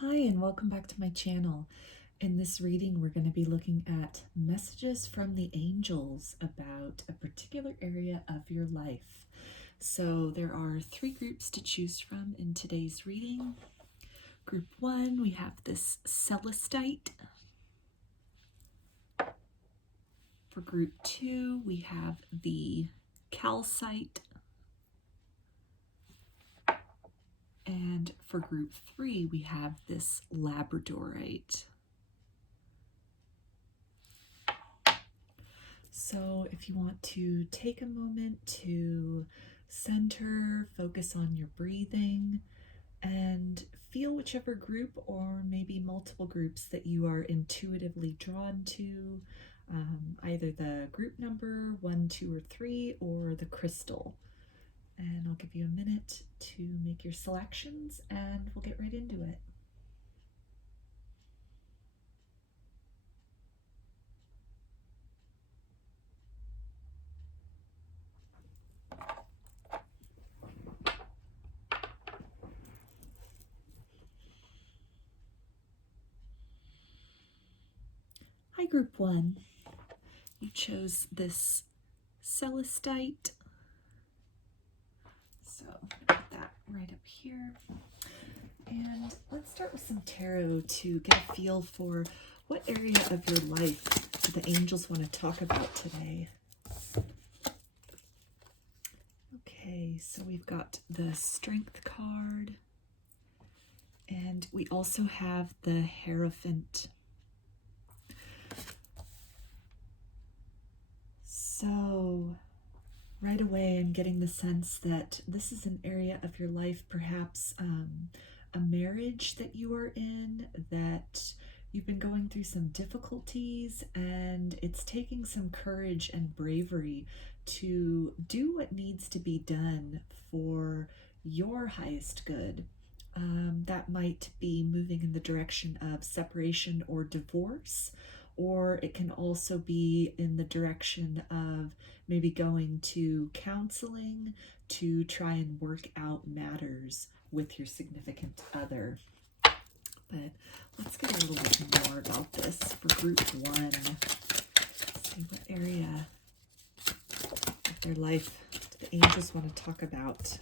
Hi, and welcome back to my channel. In this reading, we're going to be looking at messages from the angels about a particular area of your life. So there are three groups to choose from in today's reading. Group 1, we have this Celestite. For group 2, we have the Calcite. And for group 3, we have this Labradorite. So if you want to take a moment to center, focus on your breathing, and feel whichever group or maybe multiple groups that you are intuitively drawn to, either the group number 1, 2, or 3, or the crystal. And I'll give you a minute to make your selections and we'll get right into it. Hi, group 1. You chose this Celestite. So put that right up here. And let's start with some tarot to get a feel for what area of your life the angels want to talk about today. Okay, so we've got the Strength card, and we also have the Hierophant. So right away I'm getting the sense that this is an area of your life, perhaps a marriage that you are in, that you've been going through some difficulties, and it's taking some courage and bravery to do what needs to be done for your highest good. That might be moving in the direction of separation or divorce, or it can also be in the direction of maybe going to counseling to try and work out matters with your significant other. But let's get a little bit more about this for group 1. See what area of their life do the angels want to talk about.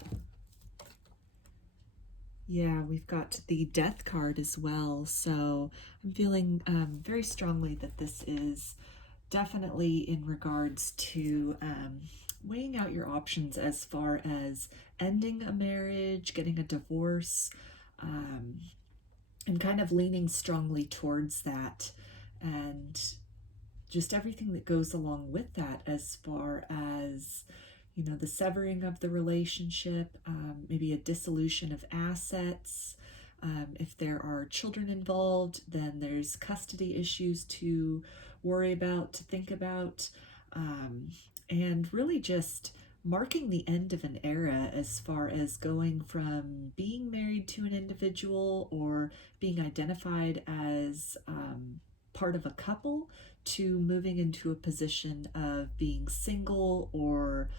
Yeah, we've got the Death card as well. So I'm feeling very strongly that this is definitely in regards to weighing out your options as far as ending a marriage, getting a divorce, and kind of leaning strongly towards that, and just everything that goes along with that as far as, you know, the severing of the relationship, maybe a dissolution of assets. If there are children involved, then there's custody issues to worry about, to think about, and really just marking the end of an era as far as going from being married to an individual or being identified as part of a couple to moving into a position of being single, or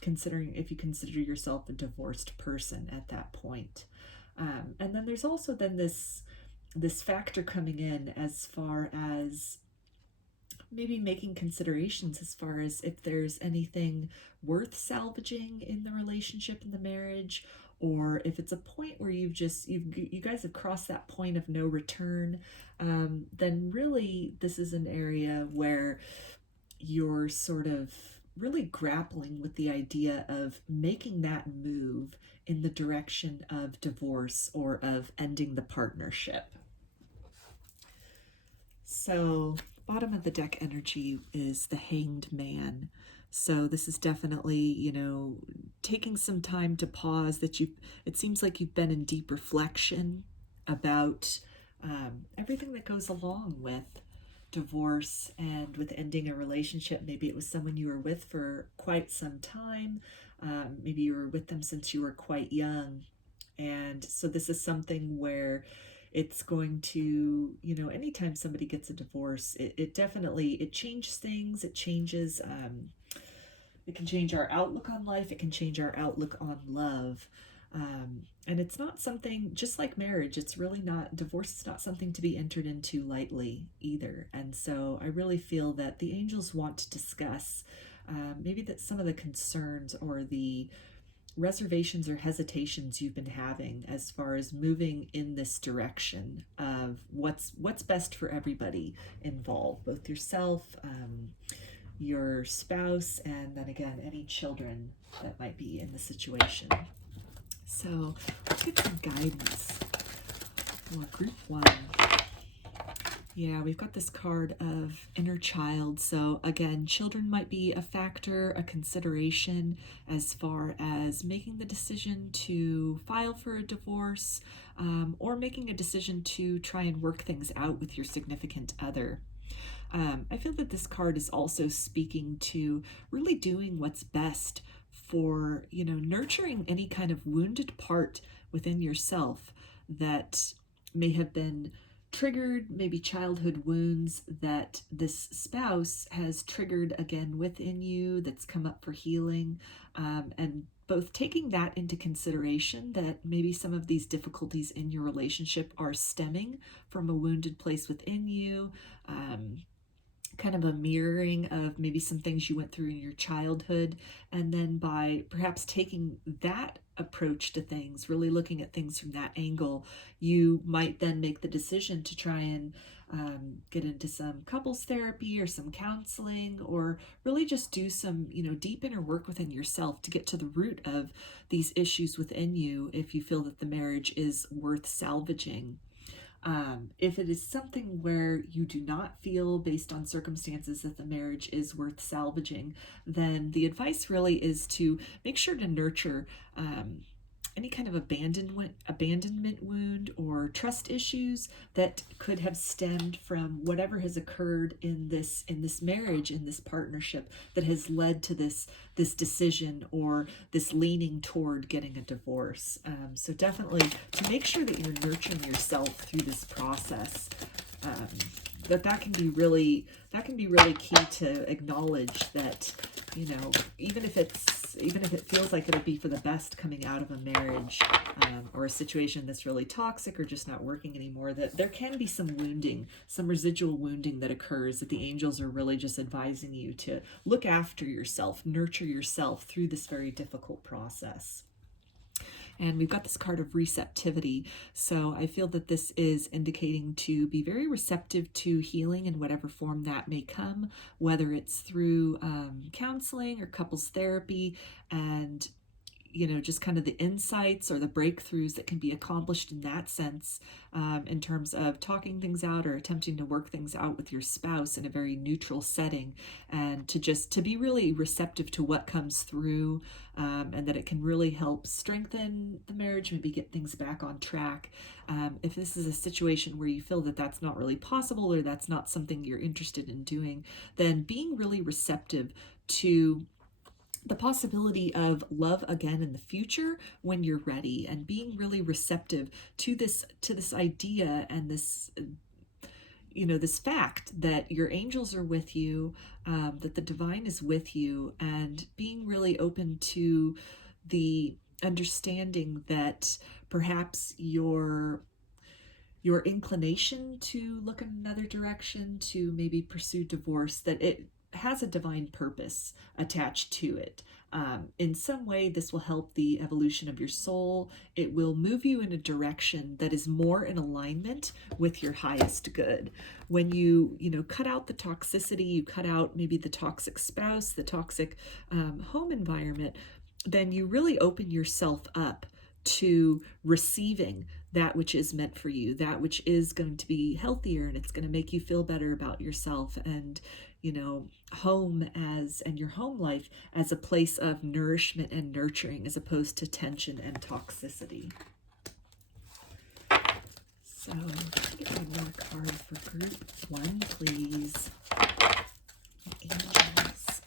considering if you consider yourself a divorced person at that point. And then there's also then this factor coming in as far as maybe making considerations as far as if there's anything worth salvaging in the relationship, in the marriage, or if it's a point where you guys have crossed that point of no return, then really this is an area where you're sort of really grappling with the idea of making that move in the direction of divorce or of ending the partnership. So bottom of the deck energy is the Hanged Man. So this is definitely, you know, taking some time to pause, that it seems like you've been in deep reflection about everything that goes along with divorce and with ending a relationship. Maybe it was someone you were with for quite some time. Maybe you were with them since you were quite young. And so this is something where it's going to, you know, anytime somebody gets a divorce, it definitely, it changes things. It changes, it can change our outlook on life. It can change our outlook on love. And it's not something, just like marriage, it's really not, divorce is not something to be entered into lightly either. And so I really feel that the angels want to discuss maybe that some of the concerns or the reservations or hesitations you've been having as far as moving in this direction of what's best for everybody involved, both yourself, your spouse, and then again any children that might be in the situation. So let's get some guidance for group 1. Yeah, we've got this card of inner child. So again, children might be a factor, a consideration as far as making the decision to file for a divorce, or making a decision to try and work things out with your significant other. I feel that this card is also speaking to really doing what's best for, nurturing any kind of wounded part within yourself that may have been triggered, maybe childhood wounds that this spouse has triggered again within you, that's come up for healing, and both taking that into consideration, that maybe some of these difficulties in your relationship are stemming from a wounded place within you, kind of a mirroring of maybe some things you went through in your childhood. And then by perhaps taking that approach to things, really looking at things from that angle, you might then make the decision to try and get into some couples therapy or some counseling, or really just do some, deep inner work within yourself to get to the root of these issues within you if you feel that the marriage is worth salvaging. If it is something where you do not feel, based on circumstances, that the marriage is worth salvaging, then the advice really is to make sure to nurture any kind of abandonment wound or trust issues that could have stemmed from whatever has occurred in this marriage, in this partnership, that has led to this decision or this leaning toward getting a divorce. So definitely to make sure that you're nurturing yourself through this process. That can be really key to acknowledge that, even if it feels like it'll be for the best coming out of a marriage, or a situation that's really toxic or just not working anymore, that there can be some wounding, some residual wounding that occurs, that the angels are really just advising you to look after yourself, nurture yourself through this very difficult process. And we've got this card of receptivity. So I feel that this is indicating to be very receptive to healing in whatever form that may come, whether it's through counseling or couples therapy, and just kind of the insights or the breakthroughs that can be accomplished in that sense, in terms of talking things out or attempting to work things out with your spouse in a very neutral setting, and to be really receptive to what comes through, and that it can really help strengthen the marriage, maybe get things back on track. If this is a situation where you feel that that's not really possible, or that's not something you're interested in doing, then being really receptive to the possibility of love again in the future when you're ready, and being really receptive to this idea and this this fact that your angels are with you, that the divine is with you, and being really open to the understanding that perhaps your inclination to look in another direction, to maybe pursue divorce, that it has a divine purpose attached to it. In some way, this will help the evolution of your soul. It will move you in a direction that is more in alignment with your highest good. When you cut out the toxicity, you cut out maybe the toxic spouse, the toxic home environment, then you really open yourself up to receiving that which is meant for you, that which is going to be healthier, and it's going to make you feel better about yourself, and home and your home life as a place of nourishment and nurturing, as opposed to tension and toxicity. So get one more card for group 1, please. Angels.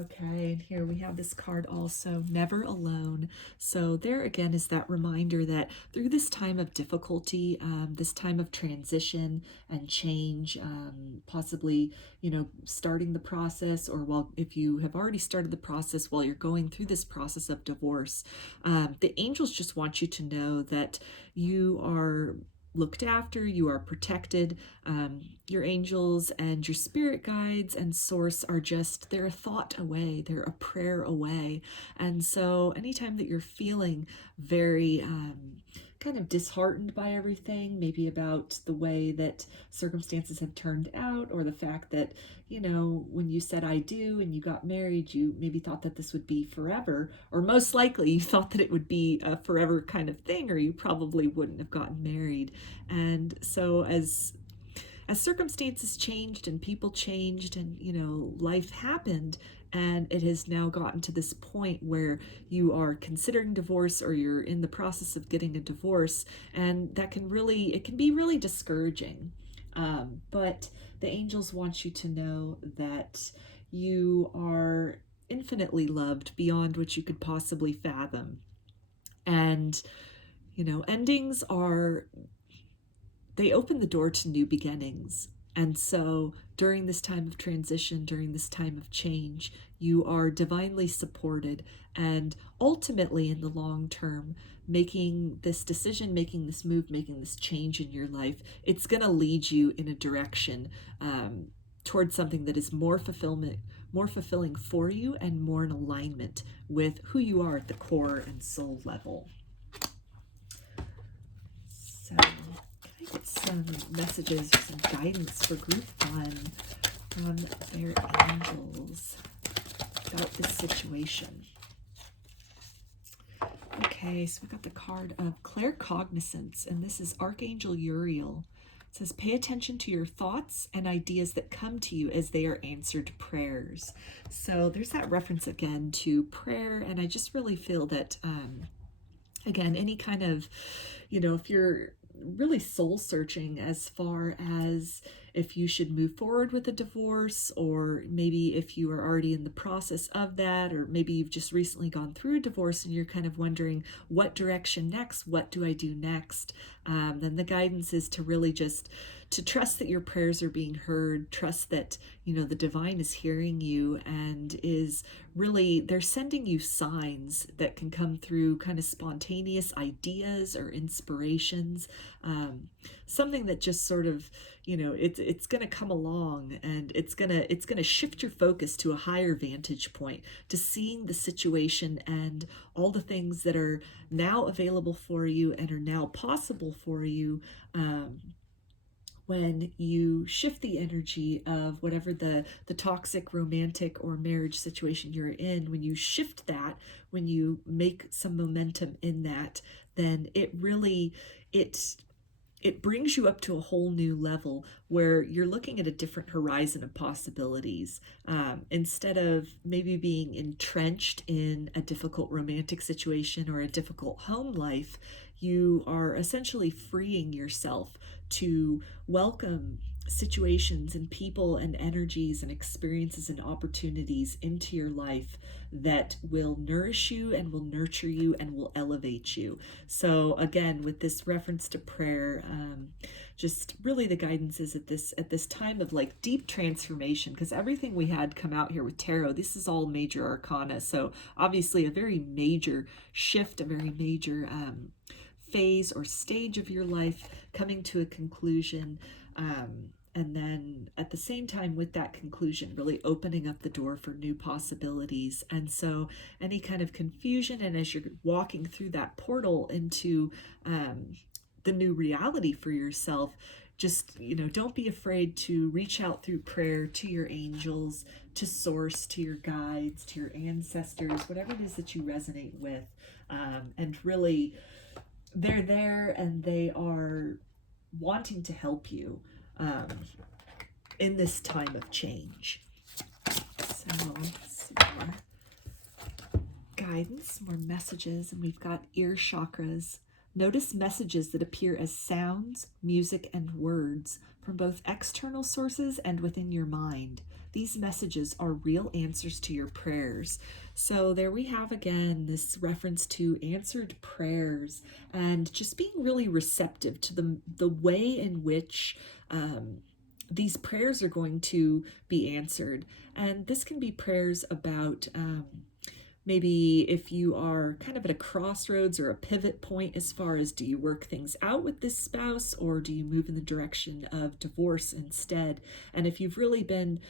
Okay, and here we have this card also, Never Alone. So there again is that reminder that through this time of difficulty, this time of transition and change, possibly, starting the process, or if you have already started the process while you're going through this process of divorce, the angels just want you to know that you are looked after, you are protected. Your angels and your spirit guides and source are they're a thought away, they're a prayer away. And so anytime that you're feeling very kind of disheartened by everything, maybe about the way that circumstances have turned out, or the fact that, when you said I do and you got married, you maybe thought that this would be forever, or most likely you thought that it would be a forever kind of thing, or you probably wouldn't have gotten married. And so as circumstances changed and people changed and, life happened, and it has now gotten to this point where you are considering divorce, or you're in the process of getting a divorce, and it can be really discouraging. But the angels want you to know that you are infinitely loved beyond what you could possibly fathom. And, endings they open the door to new beginnings. And so during this time of transition, during this time of change, you are divinely supported, and ultimately in the long term, making this decision, making this move, making this change in your life, it's going to lead you in a direction towards something that is more fulfilling for you, and more in alignment with who you are at the core and soul level. So get some messages or some guidance for group 1 from their angels about this situation. Okay, so we got the card of claircognizance, and this is Archangel Uriel. It says, pay attention to your thoughts and ideas that come to you as they are answered prayers. So there's that reference again to prayer, and I just really feel that, again, any kind of, if you're really soul searching as far as if you should move forward with a divorce, or maybe if you are already in the process of that, or maybe you've just recently gone through a divorce and you're kind of wondering what direction next, what do I do next, then the guidance is to really just to trust that your prayers are being heard, trust that, the divine is hearing you, and is really, they're sending you signs that can come through kind of spontaneous ideas or inspirations, something that just sort of, it's going to come along, and it's going to shift your focus to a higher vantage point, to seeing the situation and all the things that are now available for you and are now possible for you, when you shift the energy of whatever the toxic romantic or marriage situation you're in, when you shift that, when you make some momentum in that, then it really, it brings you up to a whole new level where you're looking at a different horizon of possibilities. Instead of maybe being entrenched in a difficult romantic situation or a difficult home life, you are essentially freeing yourself to welcome situations and people and energies and experiences and opportunities into your life that will nourish you and will nurture you and will elevate you. So again, with this reference to prayer, just really the guidance is at this time of like deep transformation, because everything we had come out here with tarot, this is all major arcana. So obviously a very major shift, a very major phase or stage of your life coming to a conclusion, and then at the same time with that conclusion really opening up the door for new possibilities. And so any kind of confusion, and as you're walking through that portal into the new reality for yourself, just, don't be afraid to reach out through prayer to your angels, to source, to your guides, to your ancestors, whatever it is that you resonate with, and really they're there and they are wanting to help you in this time of change. So let's see more guidance, more messages, and we've got ear chakras Notice messages that appear as sounds, music, and words from both external sources and within your mind. These messages are real answers to your prayers. So there we have again this reference to answered prayers and just being really receptive to the way in which these prayers are going to be answered. And this can be prayers about maybe if you are kind of at a crossroads or a pivot point as far as, do you work things out with this spouse or do you move in the direction of divorce instead? And if you've really been,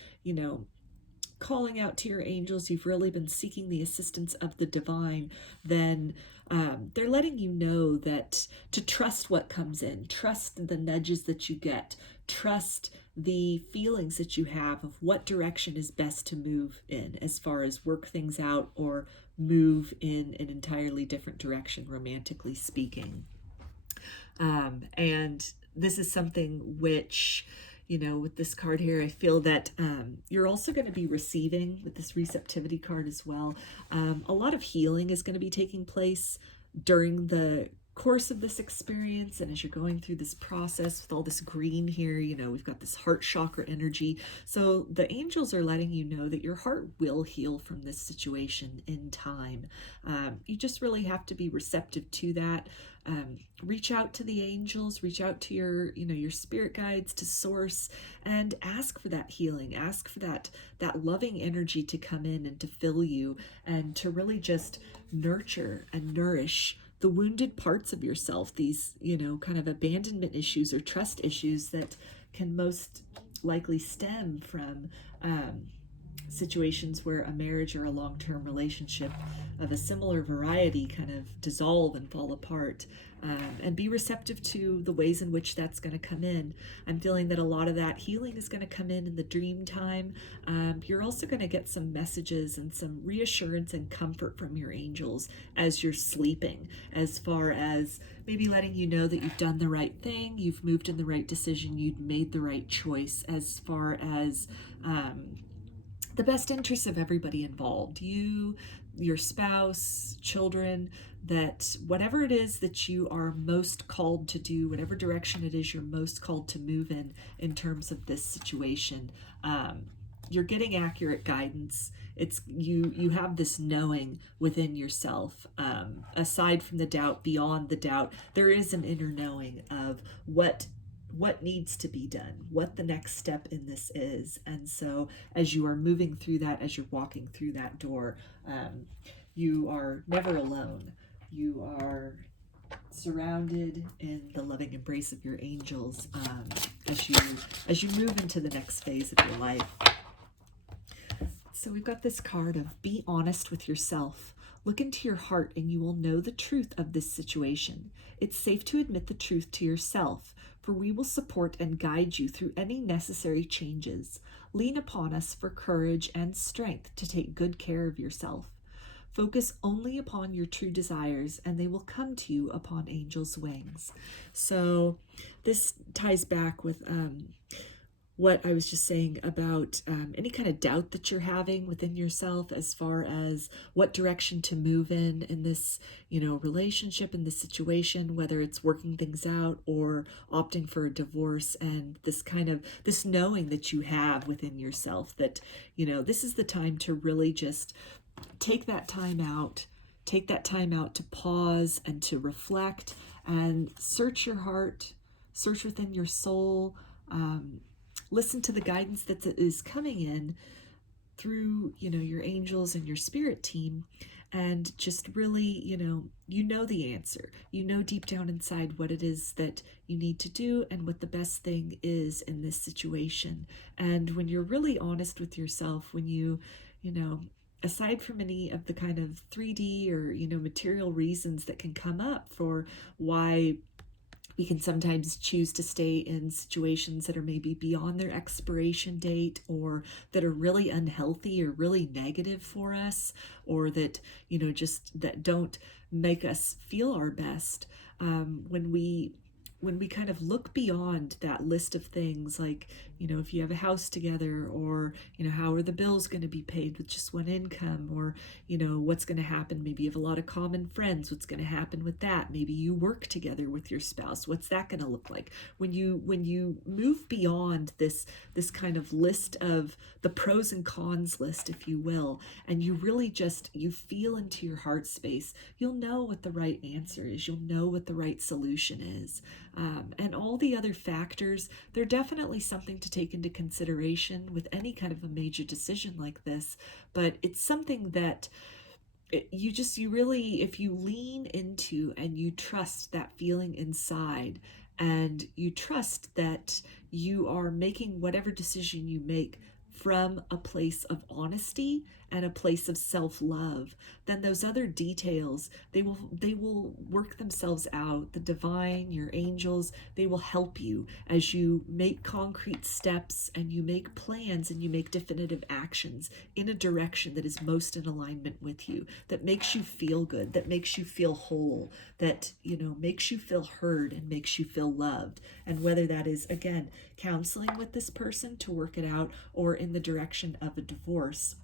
calling out to your angels, you've really been seeking the assistance of the divine, then they're letting you know that to trust what comes in, trust the nudges that you get, trust the feelings that you have of what direction is best to move in as far as work things out or move in an entirely different direction, romantically speaking. And this is something which, with this card here, I feel that you're also going to be receiving with this receptivity card as well. A lot of healing is going to be taking place during the course of this experience, and as you're going through this process with all this green here, we've got this heart chakra energy. So the angels are letting you know that your heart will heal from this situation in time. You just really have to be receptive to that. Reach out to the angels, reach out to your spirit guides, to source, and ask for that healing, ask for that loving energy to come in and to fill you and to really just nurture and nourish the wounded parts of yourself, these, kind of abandonment issues or trust issues that can most likely stem from situations where a marriage or a long-term relationship of a similar variety kind of dissolve and fall apart, and be receptive to the ways in which that's going to come in. I'm feeling that a lot of that healing is going to come in the dream time. You're also going to get some messages and some reassurance and comfort from your angels as you're sleeping, as far as maybe letting you know that you've done the right thing, you've moved in the right decision, you've made the right choice as far as the best interests of everybody involved, you, your spouse, children, that whatever it is that you are most called to do, whatever direction it is you're most called to move in terms of this situation, you're getting accurate guidance. It's you have this knowing within yourself, aside from the doubt, beyond the doubt, there is an inner knowing of what needs to be done, what the next step in this is. And so as you are moving through that, as you're walking through that door, you are never alone. You are surrounded in the loving embrace of your angels, as you move into the next phase of your life. So we've got this card of be honest with yourself. Look into your heart and you will know the truth of this situation. It's safe to admit the truth to yourself, for we will support and guide you through any necessary changes. Lean upon us for courage and strength to take good care of yourself. Focus only upon your true desires, and they will come to you upon angels' wings. So this ties back with what I was just saying about any kind of doubt that you're having within yourself as far as what direction to move in this, relationship, in this situation, whether it's working things out or opting for a divorce, and this knowing that you have within yourself that, this is the time to really just take that time out to pause and to reflect and search your heart, search within your soul, listen to the guidance that is coming in through, your angels and your spirit team, and just really, the answer. Deep down inside what it is that you need to do and what the best thing is in this situation. And when you're really honest with yourself, when you aside from any of the kind of 3D or, material reasons that can come up for why we can sometimes choose to stay in situations that are maybe beyond their expiration date, or that are really unhealthy or really negative for us, or that, just that don't make us feel our best. When we when we kind of look beyond that list of things, like, if you have a house together, or, how are the bills going to be paid with just one income, or, what's going to happen? Maybe you have a lot of common friends. What's going to happen with that? Maybe you work together with your spouse. What's that going to look like? When you move beyond this kind of list of the pros and cons list, if you will, and you really you feel into your heart space, you'll know what the right answer is. You'll know what the right solution is. And all the other factors, they're definitely something to take into consideration with any kind of a major decision like this. But it's something that you really, if you lean into and you trust that feeling inside, and you trust that you are making whatever decision you make from a place of honesty and a place of self-love, then those other details, they will work themselves out. The divine, your angels, they will help you as you make concrete steps, and you make plans, and you make definitive actions in a direction that is most in alignment with you, that makes you feel good, that makes you feel whole, that makes you feel heard and makes you feel loved. And whether that is, again, counseling with this person to work it out, or in the direction of a divorce.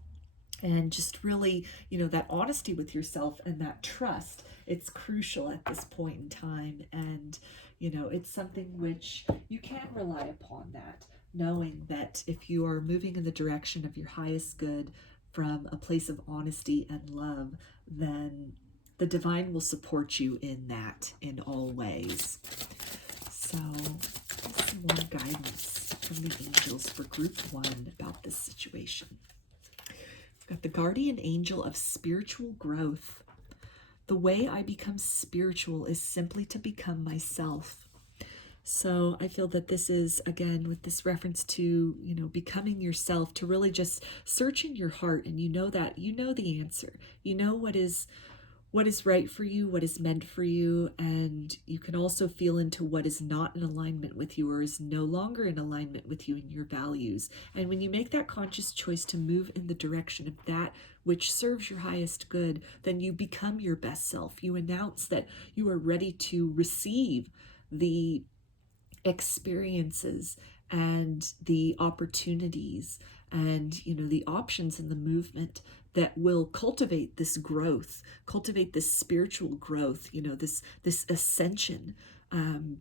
And just really, that honesty with yourself and that trust, it's crucial at this point in time. And, it's something which you can rely upon, that knowing that if you are moving in the direction of your highest good from a place of honesty and love, then the divine will support you in that in all ways. So, some more guidance from the angels for group 1 about this situation. Got the guardian angel of spiritual growth. The way I become spiritual is simply to become myself. So I feel that this is, again, with this reference to, becoming yourself, to really just search in your heart, and that you know the answer. You know what is right for you, what is meant for you, and you can also feel into what is not in alignment with you, or is no longer in alignment with you and your values. And when you make that conscious choice to move in the direction of that which serves your highest good, then you become your best self. You announce that you are ready to receive the experiences and the opportunities and the options in the movement that will cultivate this growth, cultivate this spiritual growth, this ascension,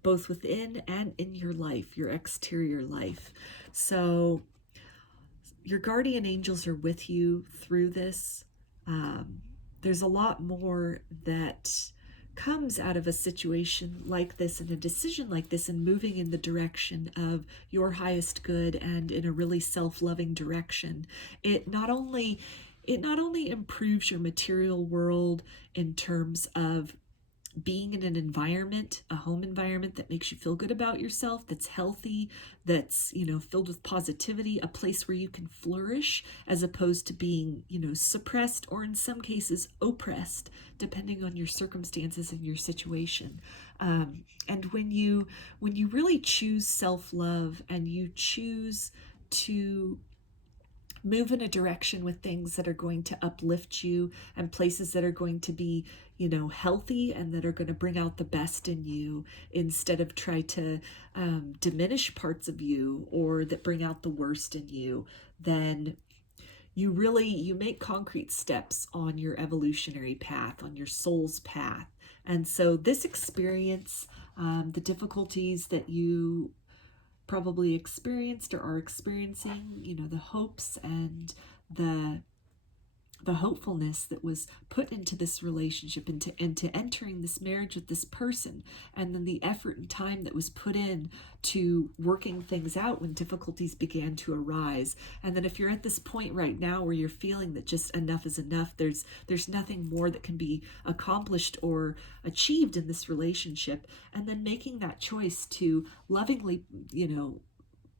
both within and in your life, your exterior life. So your guardian angels are with you through this. There's a lot more that comes out of a situation like this, and a decision like this, and moving in the direction of your highest good and in a really self-loving direction. It not only improves your material world in terms of being in an environment, a home environment that makes you feel good about yourself, that's healthy, that's, filled with positivity, a place where you can flourish, as opposed to being, suppressed, or in some cases oppressed, depending on your circumstances and your situation. And when you really choose self-love, and you choose to move in a direction with things that are going to uplift you, and places that are going to be, healthy, and that are going to bring out the best in you, instead of try to diminish parts of you, or that bring out the worst in you, then you make concrete steps on your evolutionary path, on your soul's path. And so this experience, the difficulties that you probably experienced or are experiencing, the hopes and the hopefulness that was put into this relationship, into entering this marriage with this person, and then the effort and time that was put in to working things out when difficulties began to arise. And then if you're at this point right now where you're feeling that just enough is enough, there's nothing more that can be accomplished or achieved in this relationship, and then making that choice to lovingly,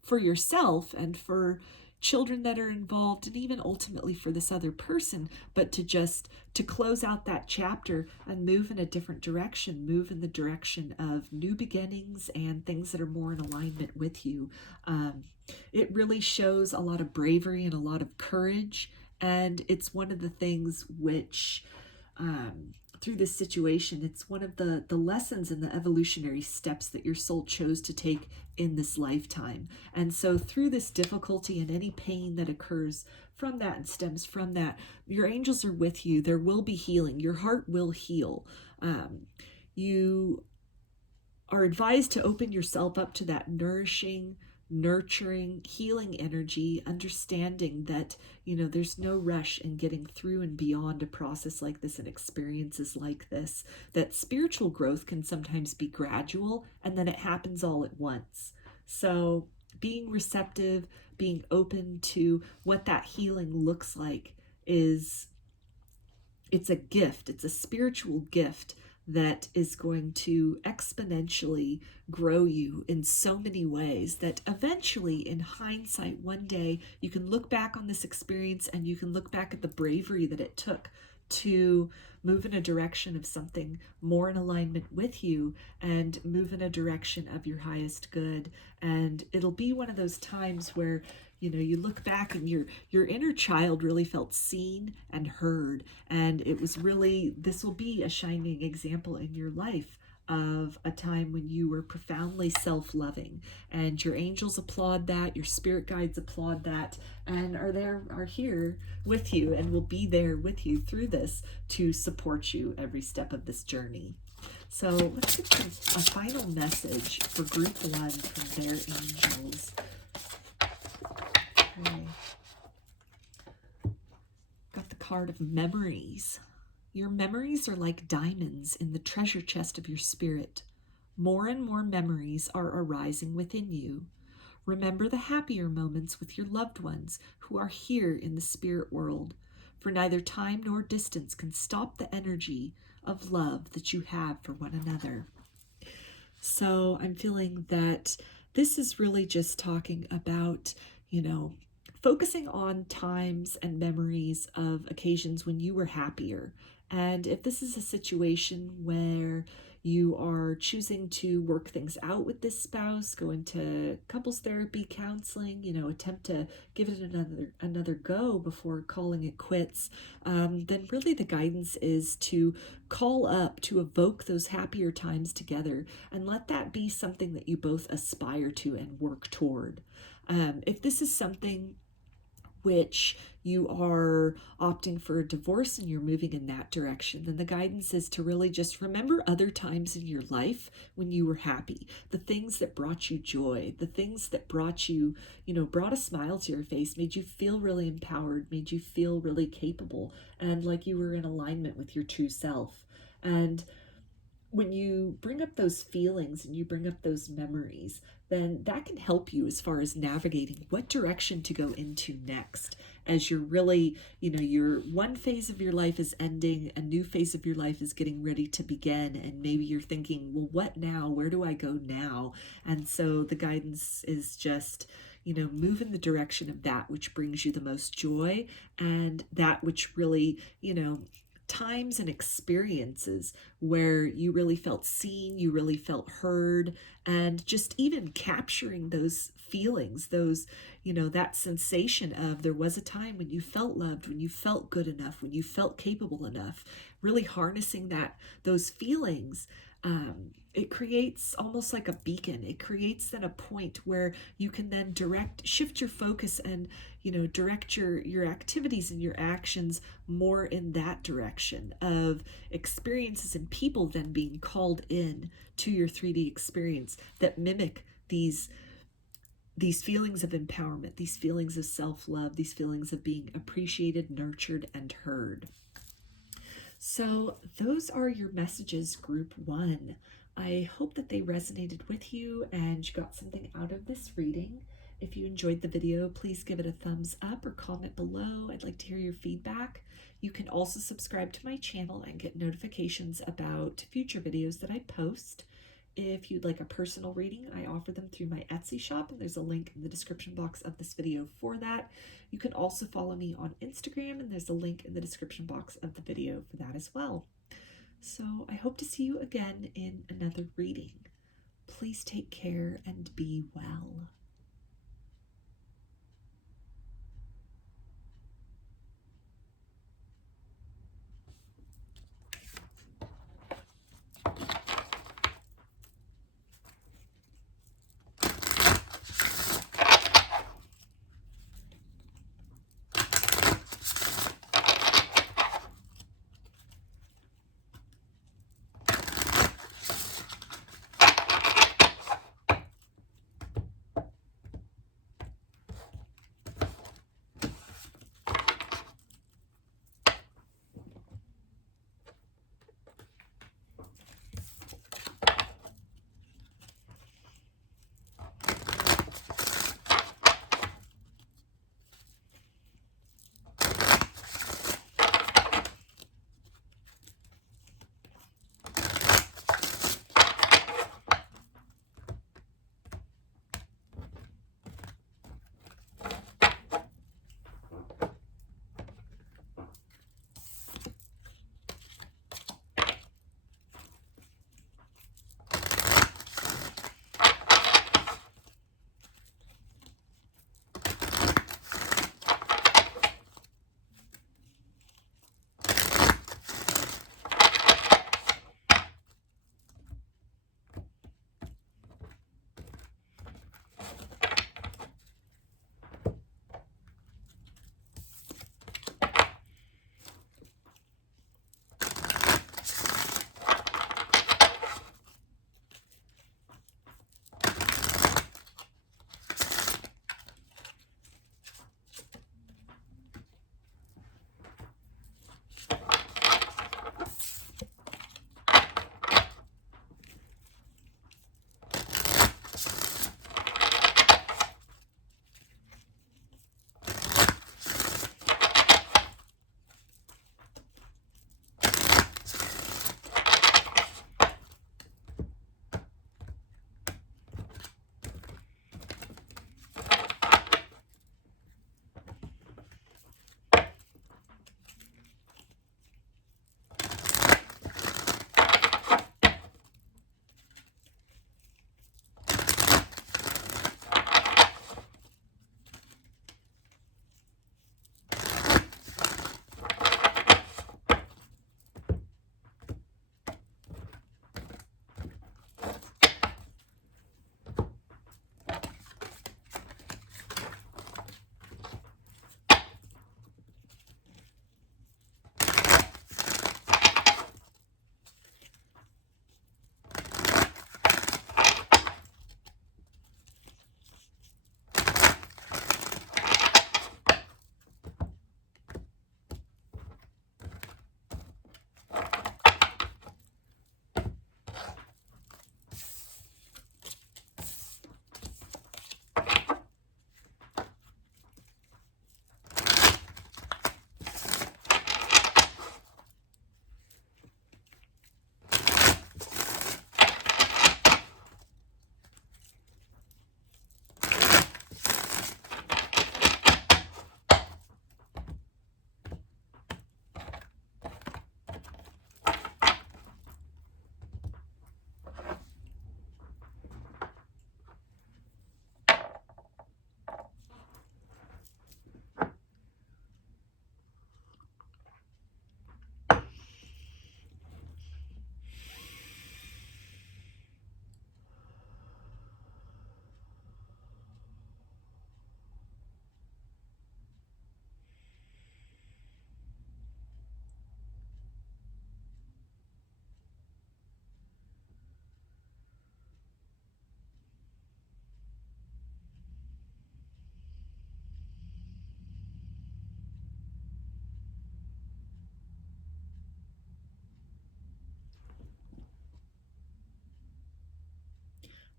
for yourself and for children that are involved, and even ultimately for this other person, but to close out that chapter and move in a different direction, move in the direction of new beginnings and things that are more in alignment with you. It really shows a lot of bravery and a lot of courage, and it's one of the things which through this situation. It's one of the lessons and the evolutionary steps that your soul chose to take in this lifetime. And so through this difficulty and any pain that occurs from that and stems from that, your angels are with you. There will be healing. Your heart will heal. You are advised to open yourself up to that nourishing, nurturing, healing energy, understanding that, there's no rush in getting through and beyond a process like this and experiences like this, that spiritual growth can sometimes be gradual and then it happens all at once. So being receptive, being open to what that healing looks like it's a gift. It's a spiritual gift that is going to exponentially grow you in so many ways that eventually, in hindsight, one day you can look back on this experience and you can look back at the bravery that it took to move in a direction of something more in alignment with you and move in a direction of your highest good. And it'll be one of those times where you look back and your inner child really felt seen and heard. And it was really, this will be a shining example in your life of a time when you were profoundly self-loving, and your angels applaud that, your spirit guides applaud that, and are here with you and will be there with you through this to support you every step of this journey. So let's get a final message for group 1 from their angels. Okay. Got the card of memories. Your memories are like diamonds in the treasure chest of your spirit. More and more memories are arising within you. Remember the happier moments with your loved ones who are here in the spirit world, for neither time nor distance can stop the energy of love that you have for one another. So I'm feeling that this is really just talking about, focusing on times and memories of occasions when you were happier. And if this is a situation where you are choosing to work things out with this spouse, go into couples therapy, counseling, attempt to give it another go before calling it quits, then really the guidance is to call up, to evoke those happier times together and let that be something that you both aspire to and work toward. If this is something which you are opting for a divorce and you're moving in that direction, then the guidance is to really just remember other times in your life when you were happy, the things that brought you joy, the things that brought you, brought a smile to your face, made you feel really empowered, made you feel really capable, and like you were in alignment with your true self. And when you bring up those feelings and you bring up those memories, then that can help you as far as navigating what direction to go into next. As you're really, your one phase of your life is ending, a new phase of your life is getting ready to begin, and maybe you're thinking, well, what now? Where do I go now? And so the guidance is just, move in the direction of that which brings you the most joy and that which really, times and experiences where you really felt seen, you really felt heard, and just even capturing those feelings, those, that sensation of there was a time when you felt loved, when you felt good enough, when you felt capable enough, really harnessing those feelings. It creates almost like a beacon. It creates then a point where you can then shift your focus and, direct your activities and your actions more in that direction of experiences and people then being called in to your 3D experience that mimic these feelings of empowerment, these feelings of self-love, these feelings of being appreciated, nurtured, and heard. So those are your messages, group 1. I hope that they resonated with you and you got something out of this reading. If you enjoyed the video, please give it a thumbs up or comment below. I'd like to hear your feedback. You can also subscribe to my channel and get notifications about future videos that I post. If you'd like a personal reading, I offer them through my Etsy shop, and there's a link in the description box of this video for that. You can also follow me on Instagram, and there's a link in the description box of the video for that as well. So I hope to see you again in another reading. Please take care and be well.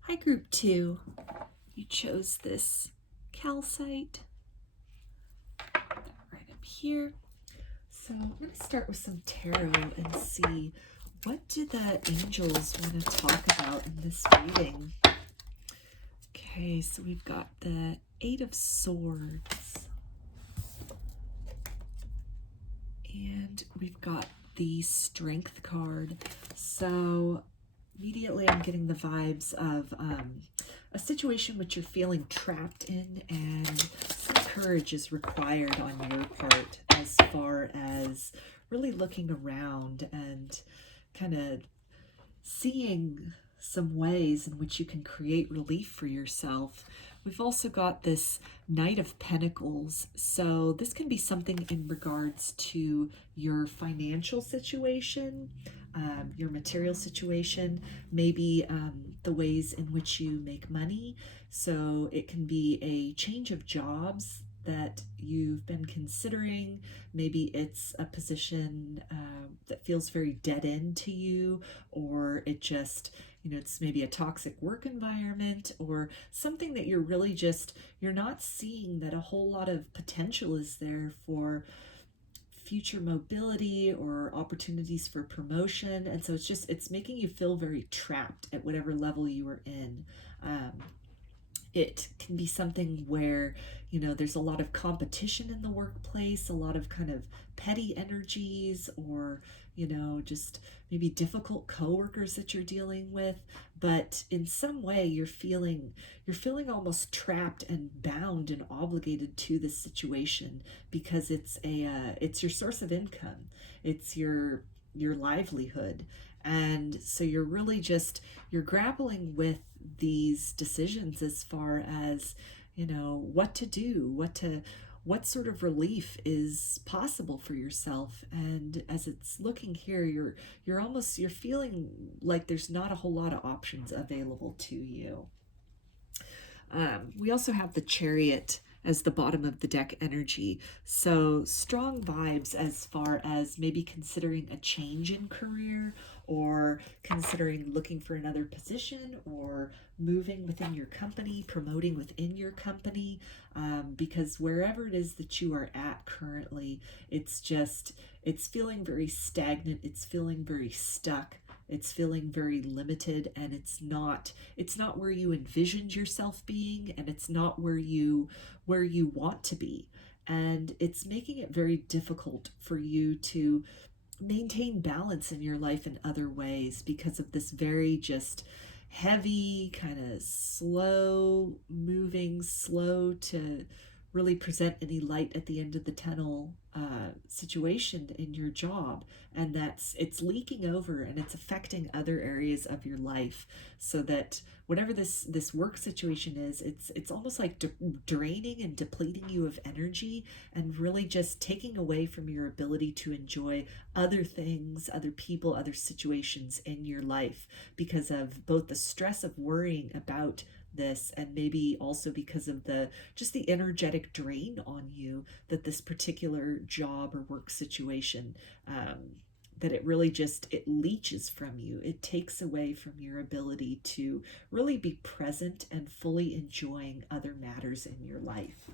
Hi, Group 2. You chose this Calcite right up here. So I'm going to start with some tarot and see what do the angels want to talk about in this reading. Okay, so we've got the Eight of Swords. And we've got the Strength card. So immediately I'm getting the vibes of a situation which you're feeling trapped in, and some courage is required on your part as far as really looking around and kind of seeing some ways in which you can create relief for yourself. We've also got this Knight of Pentacles. So this can be something in regards to your financial situation, your material situation, maybe the ways in which you make money. So it can be a change of jobs that you've been considering. Maybe it's a position that feels very dead end to you, or it just, it's maybe a toxic work environment, or something that you're really just, you're not seeing that a whole lot of potential is there for future mobility or opportunities for promotion. And so it's making you feel very trapped at whatever level you are in. It can be something where, there's a lot of competition in the workplace, a lot of kind of petty energies, or, just maybe difficult coworkers that you're dealing with. But in some way you're feeling almost trapped and bound and obligated to this situation, because it's your source of income. It's your livelihood. And so you're really you're grappling with these decisions as far as, what to do, what sort of relief is possible for yourself. And as it's looking here, you're feeling like there's not a whole lot of options available to you. We also have the Chariot as the bottom of the deck energy. So strong vibes as far as maybe considering a change in career, or considering looking for another position, or moving within your company, promoting within your company, because wherever it is that you are at currently, it's feeling very stagnant, it's feeling very stuck. It's feeling very limited, and it's not where you envisioned yourself being, and it's not where you want to be. And it's making it very difficult for you to maintain balance in your life in other ways, because of this very just heavy, kind of slow moving, slow to really present any light at the end of the tunnel situation in your job. And it's leaking over, and it's affecting other areas of your life, so that whatever this work situation is, it's almost like draining and depleting you of energy, and really just taking away from your ability to enjoy other things, other people, other situations in your life, because of both the stress of worrying about this, and maybe also because of the energetic drain on you that this particular job or work situation, that it really it leaches from you. It takes away from your ability to really be present and fully enjoying other matters in your life.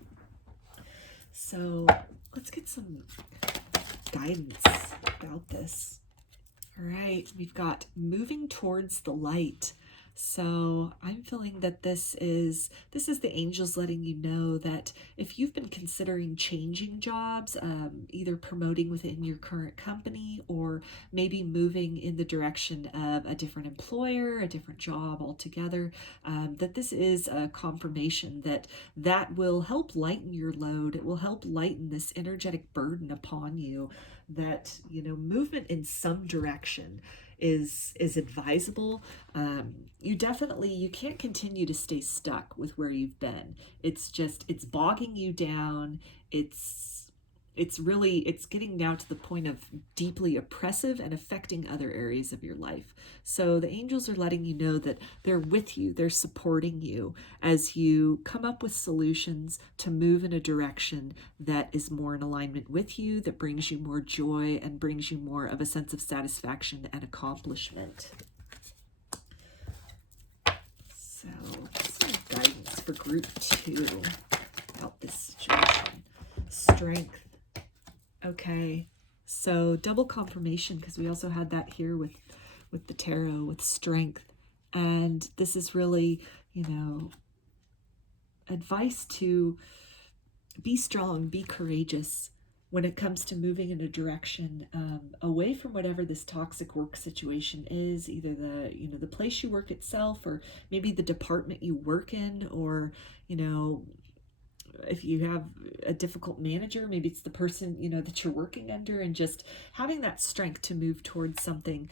So let's get some guidance about this. All right, we've got moving towards the light. So I'm feeling that this is the angels letting you know that if you've been considering changing jobs, either promoting within your current company, or maybe moving in the direction of a different employer, a different job altogether, that this is a confirmation that will help lighten your load. It will help lighten this energetic burden upon you, that, movement in some direction is advisable. You can't continue to stay stuck with where you've been. It's bogging you down. It's getting now to the point of deeply oppressive and affecting other areas of your life. So the angels are letting you know that they're with you, they're supporting you as you come up with solutions to move in a direction that is more in alignment with you, that brings you more joy and brings you more of a sense of satisfaction and accomplishment. So for group 2 about this situation. Strength. Okay, so double confirmation, because we also had that here with the tarot, with strength. And this is really, you know, advice to be strong, be courageous when it comes to moving in a direction away from whatever this toxic work situation is, either the place you work itself, or maybe the department you work in, or, you know, if you have a difficult manager, maybe it's the person, you know, that you're working under, and just having that strength to move towards something,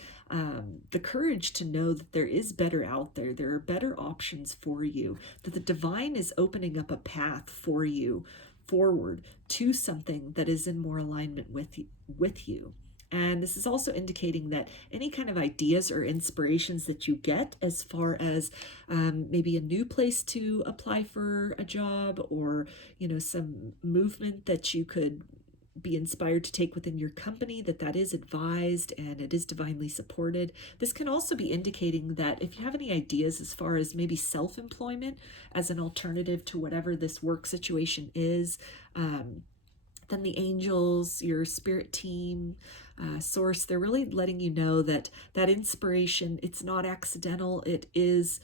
the courage to know that there is better out there. There are better options for you, that the divine is opening up a path for you forward to something that is in more alignment with you. And this is also indicating that any kind of ideas or inspirations that you get, as far as maybe a new place to apply for a job, or, you know, some movement that you could be inspired to take within your company, that is advised and it is divinely supported. This can also be indicating that if you have any ideas as far as maybe self-employment as an alternative to whatever this work situation is, then the angels, your spirit team, source, they're really letting you know that inspiration, it's not accidental. It is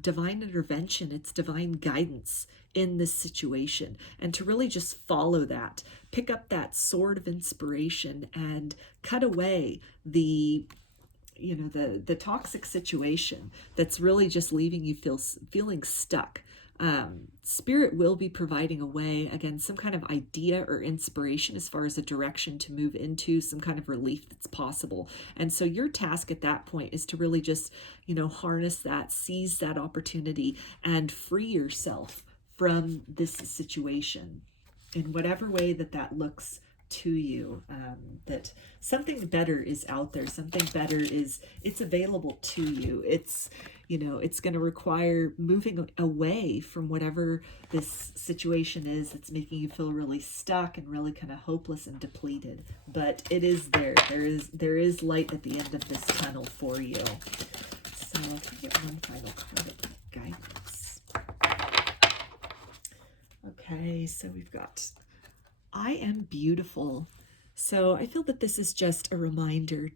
divine intervention. It's divine guidance in this situation. And to really just follow that, pick up that sword of inspiration and cut away the toxic situation that's really just leaving you feeling stuck. Spirit will be providing a way, again, some kind of idea or inspiration as far as a direction to move into, some kind of relief that's possible. And so your task at that point is to really just, you know, harness that, seize that opportunity, and free yourself from this situation in whatever way that looks to you, that something better is out there, something better it's available to you. It's, you know, it's going to require moving away from whatever this situation is that's making you feel really stuck and really kind of hopeless and depleted. But it is there. There is light at the end of this tunnel for you. So if we get one final card of guidance. Okay, so we've got I am beautiful. So I feel that this is just a reminder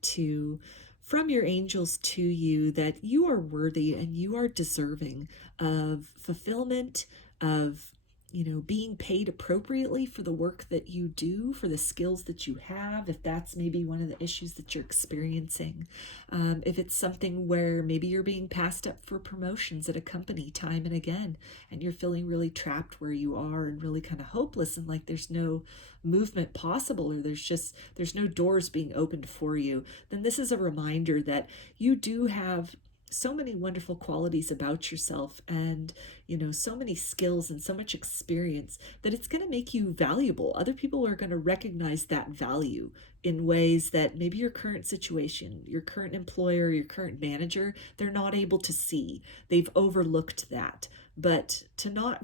from your angels to you, that you are worthy and you are deserving of fulfillment, of, you know, being paid appropriately for the work that you do, for the skills that you have, if that's maybe one of the issues that you're experiencing. If it's something where maybe you're being passed up for promotions at a company time and again, and you're feeling really trapped where you are and really kind of hopeless, and like there's no movement possible, or there's no doors being opened for you, then this is a reminder that you do have so many wonderful qualities about yourself, and, you know, so many skills and so much experience, that it's going to make you valuable. Other people are going to recognize that value in ways that maybe your current situation, your current employer, your current manager, they're not able to see. They've overlooked that. But to not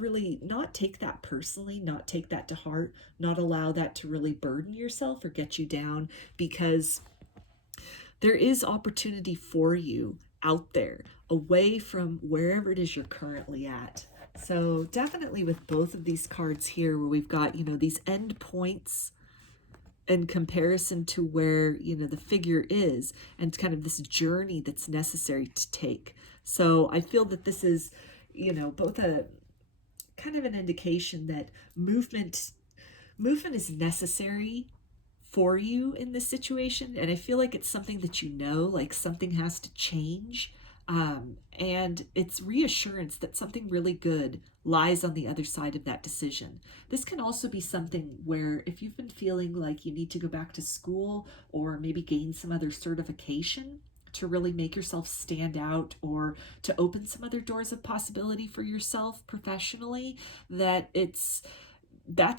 take that personally, not take that to heart, not allow that to really burden yourself or get you down, because there is opportunity for you out there, away from wherever it is you're currently at. So definitely with both of these cards here, where we've got, you know, these end points in comparison to where, you know, the figure is, and kind of this journey that's necessary to take. So I feel that this is, you know, both a kind of an indication that movement is necessary for you in this situation. And I feel like it's something that, you know, like something has to change. And it's reassurance that something really good lies on the other side of that decision. This can also be something where, if you've been feeling like you need to go back to school, or maybe gain some other certification to really make yourself stand out, or to open some other doors of possibility for yourself professionally, that's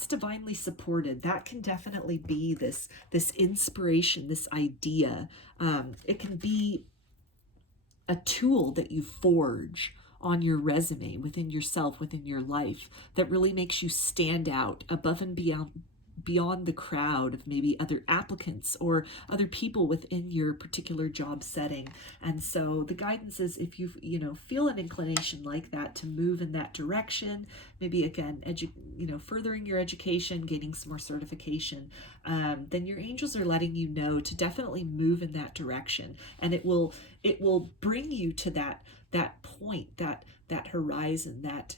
divinely supported. That can definitely be this inspiration, this idea. It can be a tool that you forge on your resume, within yourself, within your life, that really makes you stand out above and beyond the crowd of maybe other applicants or other people within your particular job setting. And so the guidance is, if you feel an inclination like that to move in that direction, maybe again furthering your education, gaining some more certification, then your angels are letting you know to definitely move in that direction, and it will bring you to that point, that horizon, that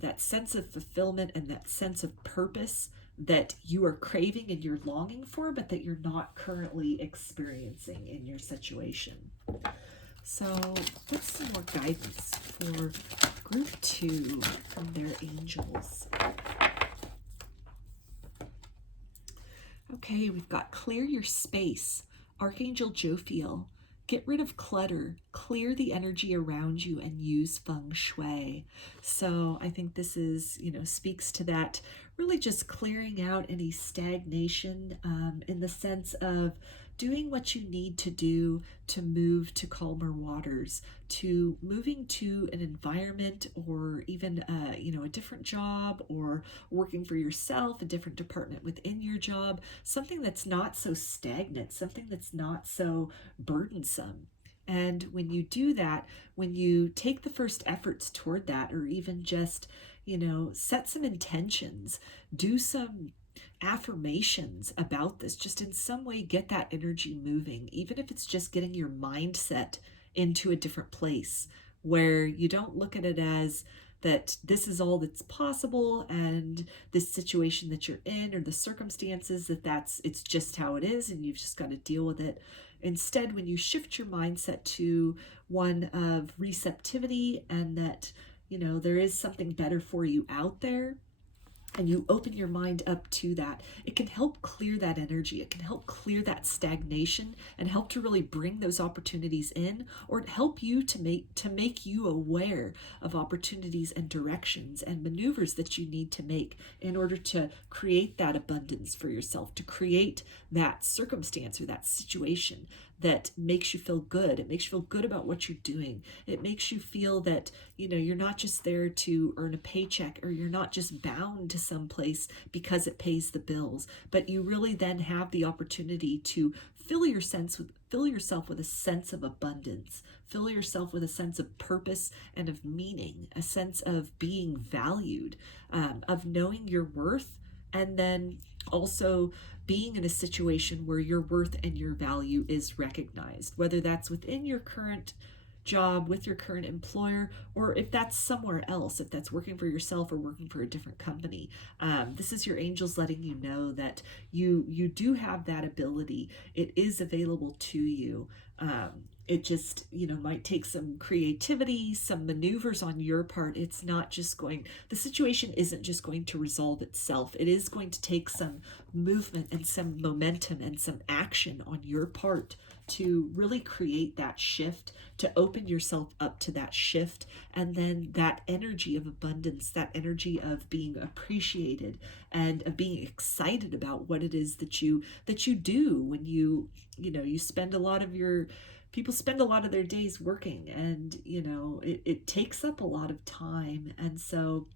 that sense of fulfillment and that sense of purpose that you are craving and you're longing for, but that you're not currently experiencing in your situation. So what's some more guidance for group 2 from their angels? Okay, we've got clear your space, Archangel Jophiel. Get rid of clutter, clear the energy around you, and use feng shui. So I think this is, speaks to that, really just clearing out any stagnation, in the sense of doing what you need to do to move to calmer waters, to moving to an environment, or even a different job, or working for yourself, a different department within your job, something that's not so stagnant, something that's not so burdensome. And when you do that, when you take the first efforts toward that, or even just set some intentions, do some affirmations about this, just in some way get that energy moving, even if it's just getting your mindset into a different place where you don't look at it as that this is all that's possible, and this situation that you're in, or the circumstances, it's just how it is and you've just got to deal with it. Instead, when you shift your mindset to one of receptivity, and that there is something better for you out there, and you open your mind up to that, it can help clear that energy. It can help clear that stagnation and help to really bring those opportunities in, or help you to make you aware of opportunities and directions and maneuvers that you need to make in order to create that abundance for yourself, to create that circumstance or that situation that makes you feel good. It makes you feel good about what you're doing. It makes you feel that, you're not just there to earn a paycheck, or you're not just bound to some place because it pays the bills, but you really then have the opportunity to fill yourself with a sense of abundance, fill yourself with a sense of purpose and of meaning, a sense of being valued, of knowing your worth, and then also being in a situation where your worth and your value is recognized, whether that's within your current job with your current employer, or if that's somewhere else, if that's working for yourself or working for a different company. This is your angels letting you know that you do have that ability. It is available to you. It just, might take some creativity, some maneuvers on your part. It's not just the situation isn't just going to resolve itself. It is going to take some movement and some momentum and some action on your part to really create that shift, to open yourself up to that shift, and then that energy of abundance, that energy of being appreciated and of being excited about what it is that you do when you spend a lot of people spend a lot of their days working, and it takes up a lot of time. And so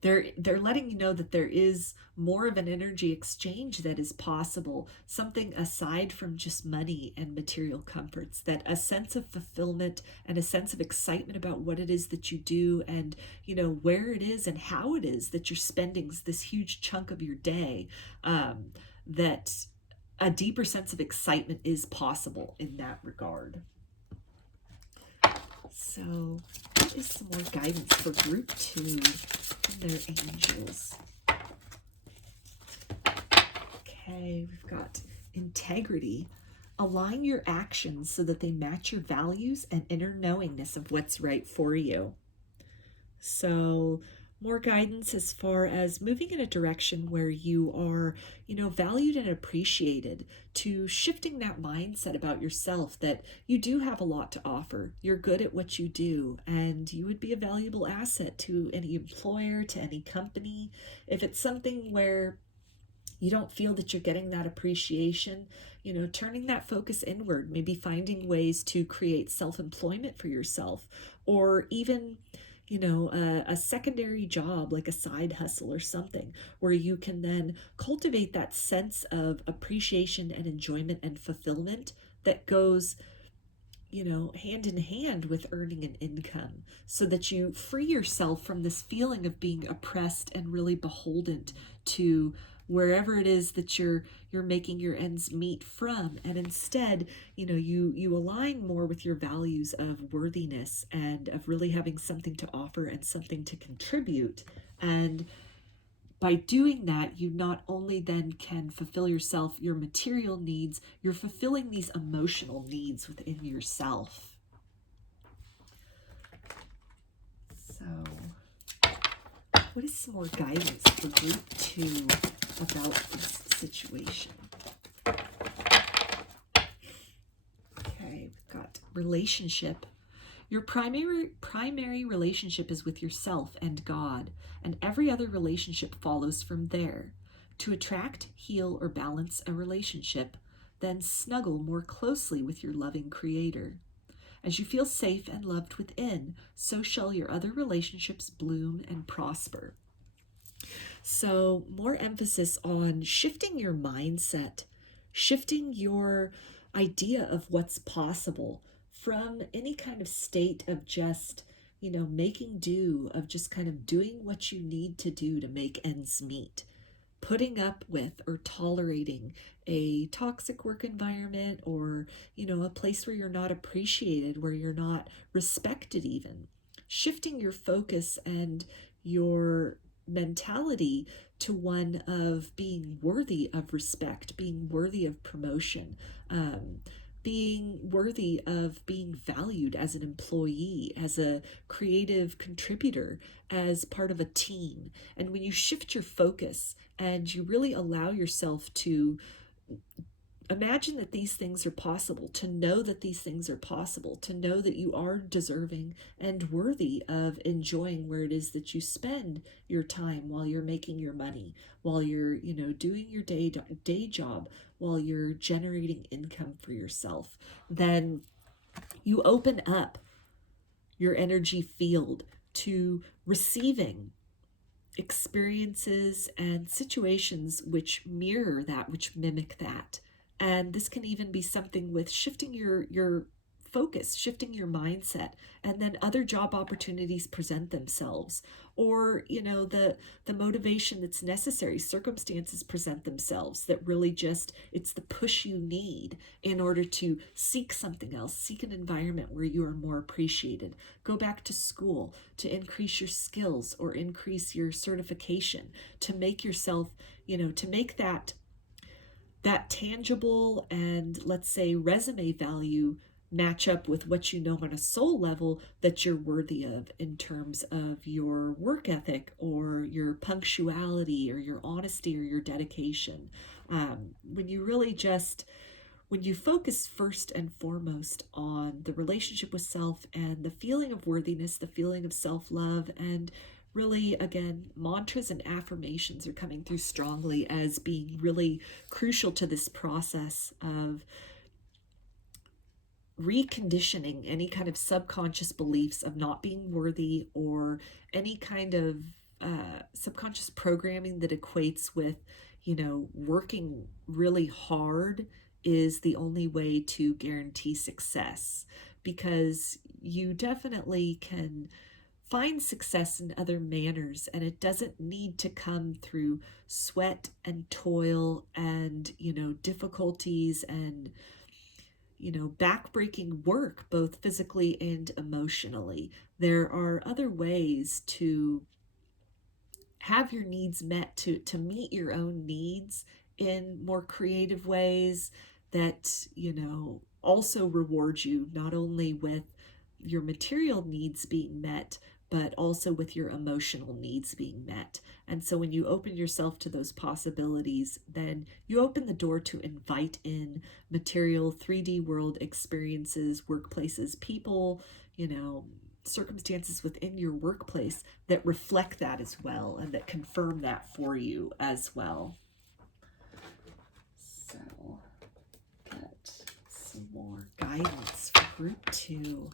they're letting you know that there is more of an energy exchange that is possible, something aside from just money and material comforts, that a sense of fulfillment and a sense of excitement about what it is that you do, and where it is and how it is that you're spending this huge chunk of your day, that a deeper sense of excitement is possible in that regard. So what is some more guidance for group 2 and their angels? Okay, we've got integrity. Align your actions so that they match your values and inner knowingness of what's right for you. So more guidance as far as moving in a direction where you are, valued and appreciated, to shifting that mindset about yourself that you do have a lot to offer. You're good at what you do, and you would be a valuable asset to any employer, to any company. If it's something where you don't feel that you're getting that appreciation, turning that focus inward, maybe finding ways to create self-employment for yourself, or even you know, a secondary job, like a side hustle or something, where you can then cultivate that sense of appreciation and enjoyment and fulfillment that goes, you know, hand in hand with earning an income, so that you free yourself from this feeling of being oppressed and really beholden to wherever it is that you're making your ends meet from, and instead, you know, you align more with your values of worthiness and of really having something to offer and something to contribute. And by doing that, you not only then can fulfill yourself, your material needs, you're fulfilling these emotional needs within yourself. So, what is some more guidance for group 2 about this situation? Okay, we've got relationship. Your primary relationship is with yourself and God, and every other relationship follows from there. To attract, heal, or balance a relationship, then snuggle more closely with your loving Creator. As you feel safe and loved within, so shall your other relationships bloom and prosper. So, more emphasis on shifting your mindset, shifting your idea of what's possible from any kind of state of just, you know, making do, of just kind of doing what you need to do to make ends meet, putting up with or tolerating a toxic work environment, or, you know, a place where you're not appreciated, where you're not respected even. Shifting your focus and your mentality to one of being worthy of respect, being worthy of promotion, being worthy of being valued as an employee, as a creative contributor, as part of a team. And when you shift your focus and you really allow yourself to imagine that these things are possible, to know that these things are possible, to know that you are deserving and worthy of enjoying where it is that you spend your time while you're making your money, while you're, you know, doing your day job, while you're generating income for yourself, then you open up your energy field to receiving experiences and situations which mirror that, which mimic that. And this can even be something with shifting your focus, shifting your mindset, and then other job opportunities present themselves, or, you know, the motivation that's necessary, circumstances present themselves that really just, it's the push you need in order to seek something else, seek an environment where you are more appreciated, go back to school to increase your skills or increase your certification, to make yourself, you know, to make that tangible and, let's say, resume value match up with what you know on a soul level that you're worthy of, in terms of your work ethic or your punctuality or your honesty or your dedication. When you really just, when you focus first and foremost on the relationship with self and the feeling of worthiness, the feeling of self-love, and really, again, mantras and affirmations are coming through strongly as being really crucial to this process of reconditioning any kind of subconscious beliefs of not being worthy, or any kind of subconscious programming that equates with, you know, working really hard is the only way to guarantee success. Because you definitely can find success in other manners, and it doesn't need to come through sweat and toil and, you know, difficulties and, you know, backbreaking work, both physically and emotionally. There are other ways to have your needs met, to meet your own needs in more creative ways that, you know, also reward you, not only with your material needs being met, but also with your emotional needs being met. And so when you open yourself to those possibilities, then you open the door to invite in material 3D world experiences, workplaces, people, you know, circumstances within your workplace that reflect that as well, and that confirm that for you as well. So, got some more guidance for group 2.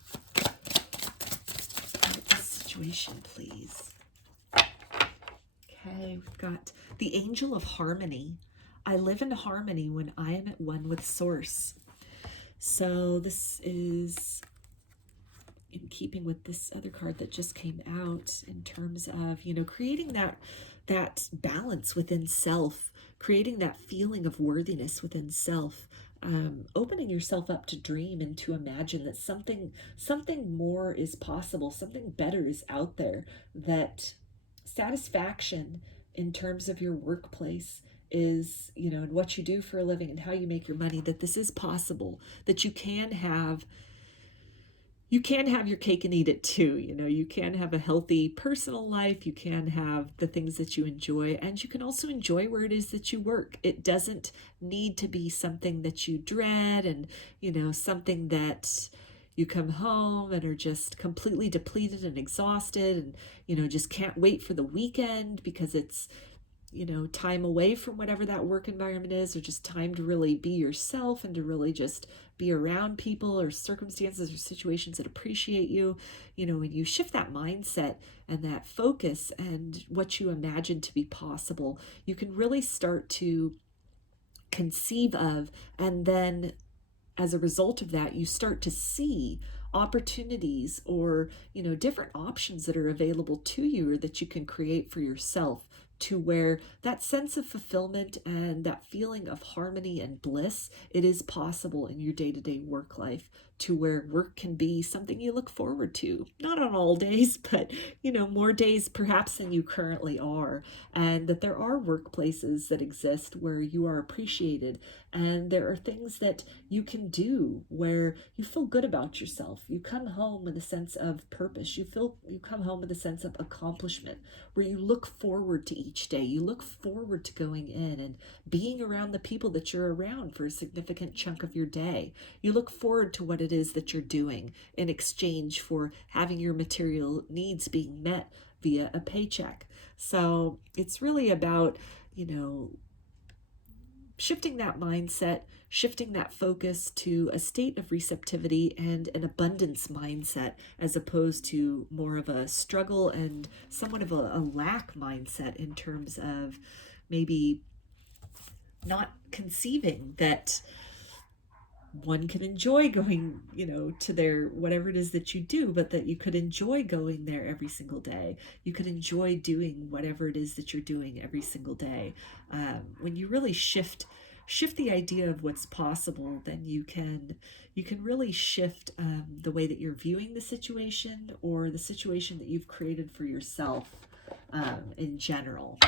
situation, please. Okay, we've got the Angel of Harmony. I live in harmony when I am at one with Source. So this is in keeping with this other card that just came out in terms of, creating that balance within self, creating that feeling of worthiness within self, opening yourself up to dream and to imagine that something more is possible, something better is out there, that satisfaction in terms of your workplace is, and what you do for a living and how you make your money, that this is possible, that you can have your cake and eat it too. You can have a healthy personal life. You can have the things that you enjoy, and you can also enjoy where it is that you work. It doesn't need to be something that you dread and, something that you come home and are just completely depleted and exhausted and, just can't wait for the weekend because it's, time away from whatever that work environment is, or just time to really be yourself and to really just be around people or circumstances or situations that appreciate you. When you shift that mindset and that focus and what you imagine to be possible, you can really start to conceive of, and then as a result of that, you start to see opportunities or, different options that are available to you or that you can create for yourself, to where that sense of fulfillment and that feeling of harmony and bliss, it is possible in your day-to-day work life, to where work can be something you look forward to, not on all days, but, more days perhaps than you currently are, and that there are workplaces that exist where you are appreciated, and there are things that you can do where you feel good about yourself. You come home with a sense of purpose. You come home with a sense of accomplishment, where you look forward to each day. You look forward to going in and being around the people that you're around for a significant chunk of your day. You look forward to what it is that you're doing in exchange for having your material needs being met via a paycheck. So it's really about, shifting that mindset, shifting that focus to a state of receptivity and an abundance mindset, as opposed to more of a struggle and somewhat of a lack mindset, in terms of maybe not conceiving that one can enjoy going, to their whatever it is that you do, but that you could enjoy going there every single day. You could enjoy doing whatever it is that you're doing every single day. When you really shift the idea of what's possible, then you can really shift the way that you're viewing the situation, or the situation that you've created for yourself in general.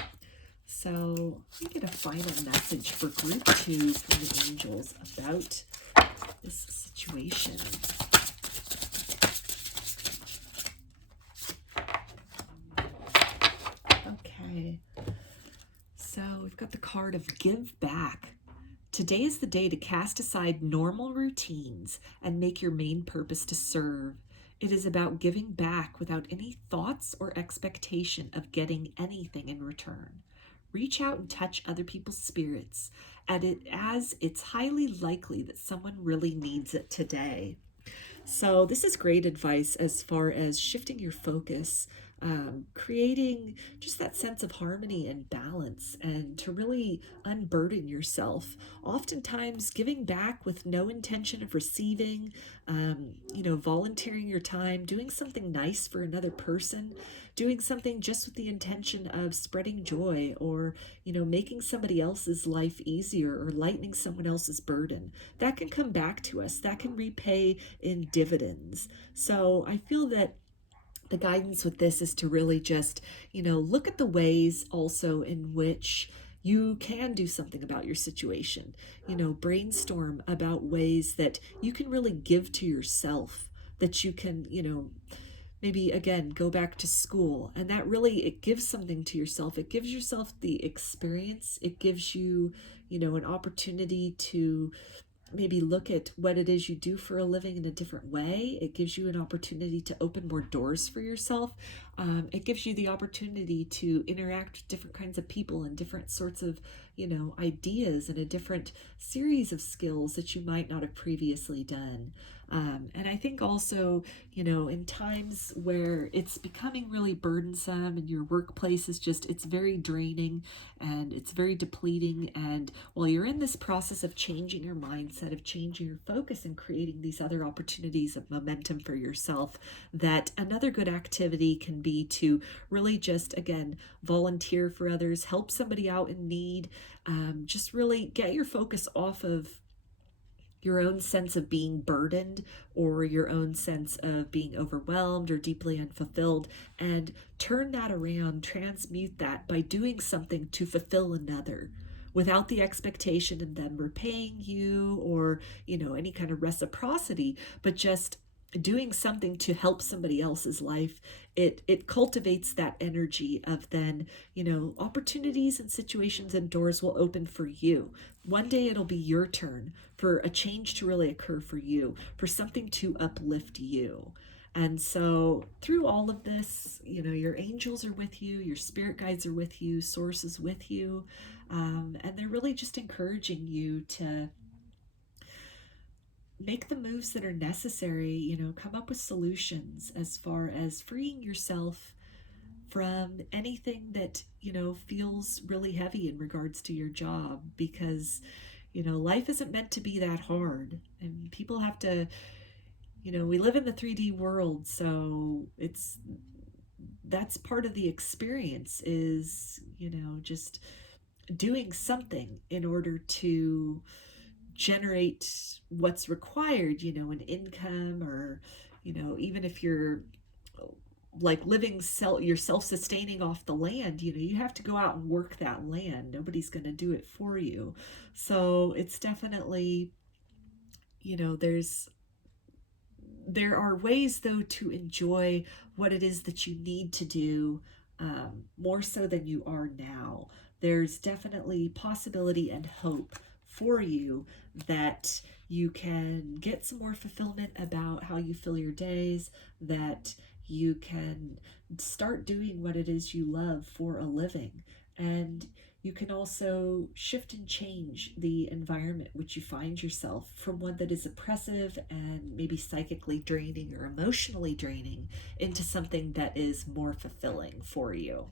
So let me get a final message for group 2 from the angels about this situation. Okay, so we've got the card of Give Back. Today is the day to cast aside normal routines and make your main purpose to serve. It is about giving back without any thoughts or expectation of getting anything in return. Reach out and touch other people's spirits, as it's highly likely that someone really needs it today. So this is great advice as far as shifting your focus, creating just that sense of harmony and balance, and to really unburden yourself. Oftentimes giving back with no intention of receiving, volunteering your time, doing something nice for another person, doing something just with the intention of spreading joy, or, making somebody else's life easier, or lightening someone else's burden. That can come back to us. That can repay in dividends. So I feel that the guidance with this is to really just, look at the ways also in which you can do something about your situation. Brainstorm about ways that you can really give to yourself, that you can, maybe again go back to school, and that really, it gives something to yourself. It gives yourself the experience. It gives you, an opportunity to maybe look at what it is you do for a living in a different way. It gives you an opportunity to open more doors for yourself. It gives you the opportunity to interact with different kinds of people and different sorts of, ideas and a different series of skills that you might not have previously done. And I think also, in times where it's becoming really burdensome and your workplace is it's very draining and it's very depleting. And while you're in this process of changing your mindset, of changing your focus and creating these other opportunities of momentum for yourself, that another good activity can be to really just, again, volunteer for others, help somebody out in need, just really get your focus off of your own sense of being burdened or your own sense of being overwhelmed or deeply unfulfilled, and turn that around, transmute that by doing something to fulfill another without the expectation of them repaying you or, any kind of reciprocity, but just doing something to help somebody else's life. It cultivates that energy of then, opportunities and situations and doors will open for you. One day it'll be your turn for a change to really occur for you, for something to uplift you. And so through all of this, your angels are with you, your spirit guides are with you, source is with you, and they're really just encouraging you to make the moves that are necessary, come up with solutions as far as freeing yourself from anything that, feels really heavy in regards to your job, because, life isn't meant to be that hard. And people have to, we live in the 3D world, so that's part of the experience is, just doing something in order to generate what's required, an income, or, even if you're like you're self-sustaining off the land, you have to go out and work that land. Nobody's going to do it for you. So it's definitely, there are ways though to enjoy what it is that you need to do, more so than you are now. There's definitely possibility and hope for you that you can get some more fulfillment about how you fill your days, that you can start doing what it is you love for a living. And you can also shift and change the environment which you find yourself from one that is oppressive and maybe psychically draining or emotionally draining into something that is more fulfilling for you.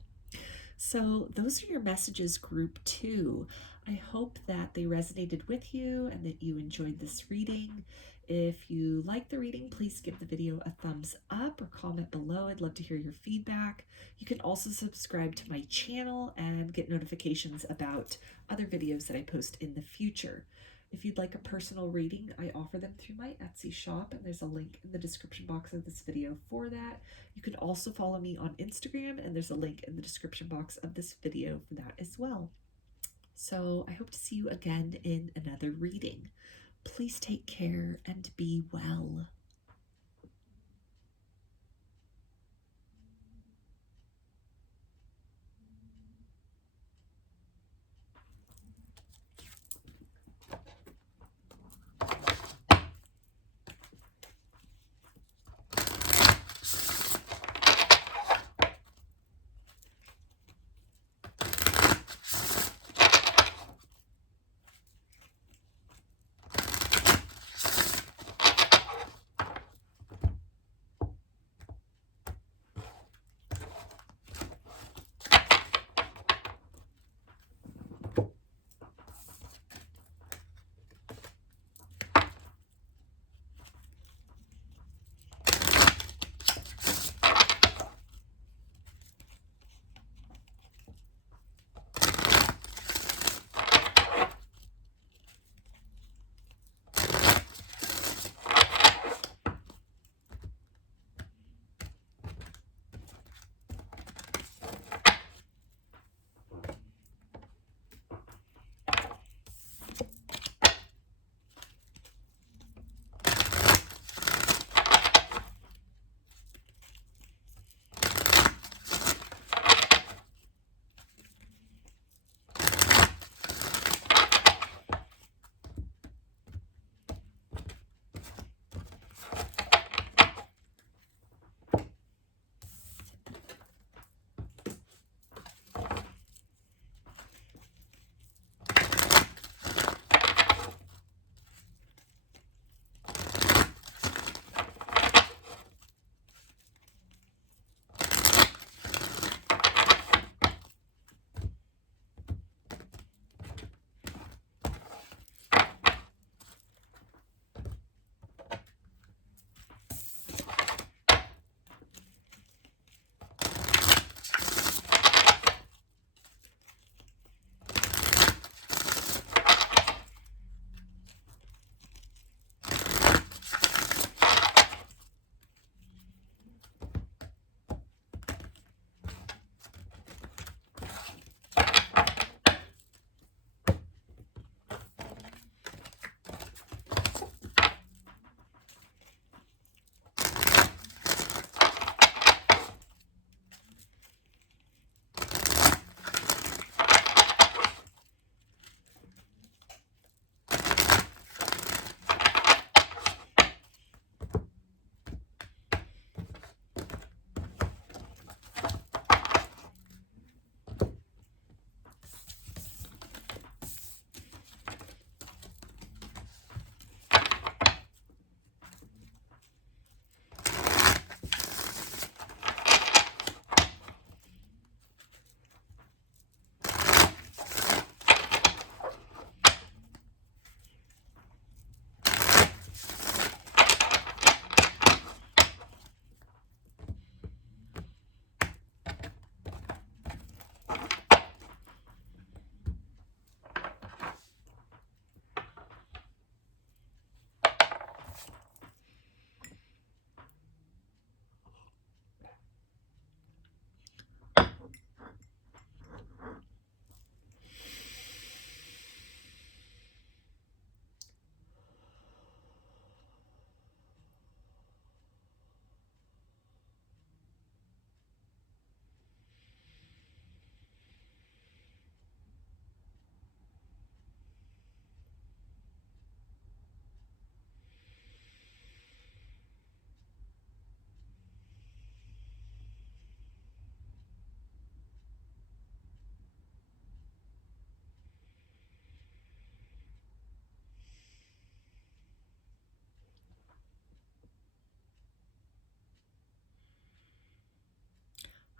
So those are your messages, group 2. I hope that they resonated with you and that you enjoyed this reading. If you like the reading, please give the video a thumbs up or comment below. I'd love to hear your feedback. You can also subscribe to my channel and get notifications about other videos that I post in the future. If you'd like a personal reading, I offer them through my Etsy shop, and there's a link in the description box of this video for that. You can also follow me on Instagram, and there's a link in the description box of this video for that as well. So I hope to see you again in another reading. Please take care and be well.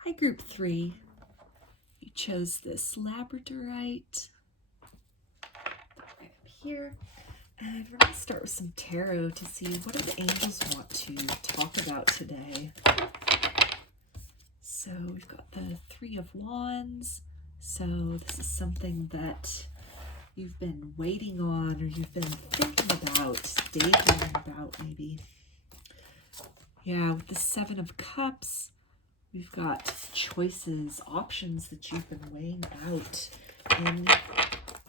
Hi, group 3. You chose this Labradorite right up here. And we're going to start with some tarot to see what do the angels want to talk about today. So we've got the 3 of Wands. So this is something that you've been waiting on, or you've been thinking about, daydreaming about maybe. Yeah, with the 7 of Cups, we've got choices, options that you've been weighing out in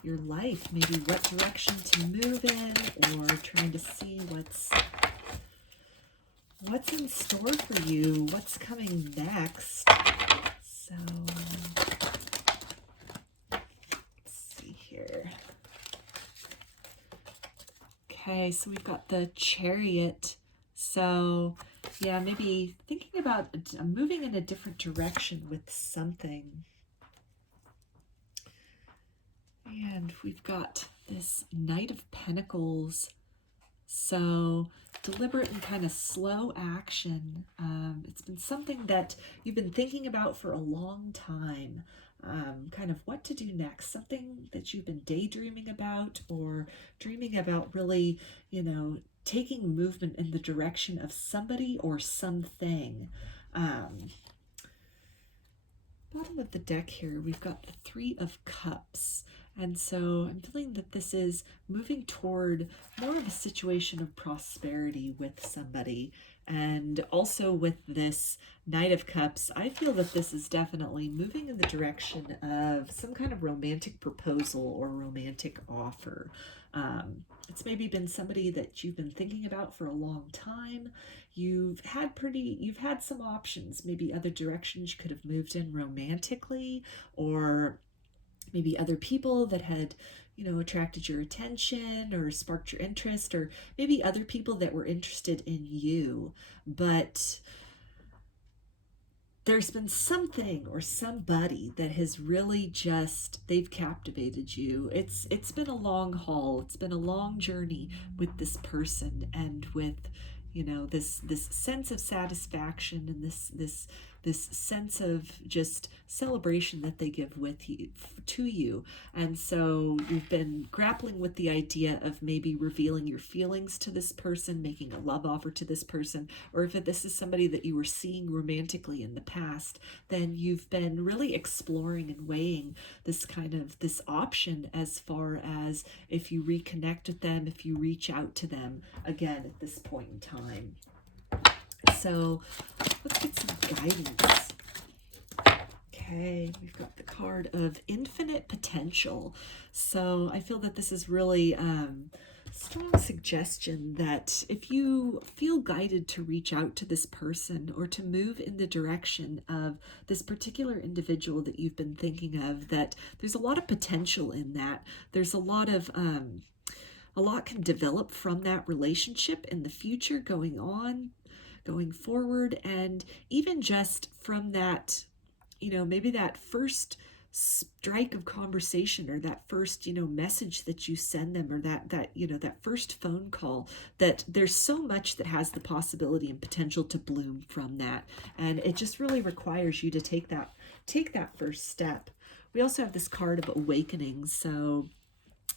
your life. Maybe what direction to move in, or trying to see what's in store for you, what's coming next. So let's see here. Okay, so we've got the Chariot. So yeah, maybe thinking about moving in a different direction with something. And we've got this Knight of Pentacles. So deliberate and kind of slow action. It's been something that you've been thinking about for a long time. Kind of what to do next. Something that you've been daydreaming about, or dreaming about really, taking movement in the direction of somebody or something. Bottom of the deck here, we've got the 3 of Cups. And so I'm feeling that this is moving toward more of a situation of prosperity with somebody. And also with this Knight of Cups, I feel that this is definitely moving in the direction of some kind of romantic proposal or romantic offer. It's maybe been somebody that you've been thinking about for a long time. You've had some options, maybe other directions you could have moved in romantically, or maybe other people that had, attracted your attention or sparked your interest, or maybe other people that were interested in you. But there's been something or somebody that has really they've captivated you. It's been a long haul. It's been a long journey with this person, and with, this sense of satisfaction, and this sense of just celebration that they give to you. And so you've been grappling with the idea of maybe revealing your feelings to this person, making a love offer to this person, or if this is somebody that you were seeing romantically in the past, then you've been really exploring and weighing this option as far as if you reconnect with them, if you reach out to them again at this point in time. So let's get some guidance. Okay, we've got the card of infinite potential. So I feel that this is really strong suggestion that if you feel guided to reach out to this person, or to move in the direction of this particular individual that you've been thinking of, that there's a lot of potential in that. There's a lot can develop from that relationship in the future, going forward, and even just from that, maybe that first strike of conversation, or that first, message that you send them, or that first phone call, that there's so much that has the possibility and potential to bloom from that. And it just really requires you to take that first step. We also have this card of awakening. So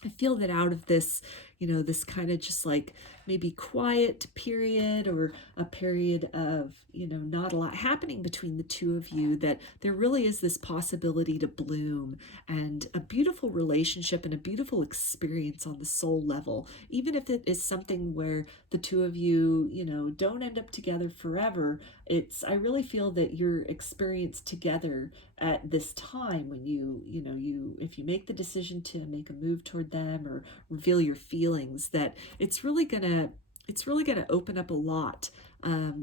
I feel that out of this, this kind of just like maybe quiet period, or a period of, not a lot happening between the two of you, that there really is this possibility to bloom, and a beautiful relationship and a beautiful experience on the soul level, even if it is something where the two of you, don't end up together forever. I really feel that your experience together at this time, when if you make the decision to make a move toward them, or reveal your feelings, that it's really gonna open up a lot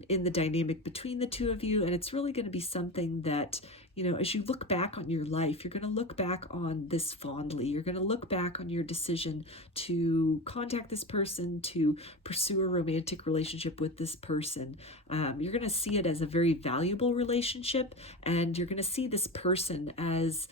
in the dynamic between the two of you. And it's really going to be something that, as you look back on your life, you're going to look back on this fondly. You're going to look back on your decision to contact this person, to pursue a romantic relationship with this person. You're going to see it as a very valuable relationship, and you're going to see this person as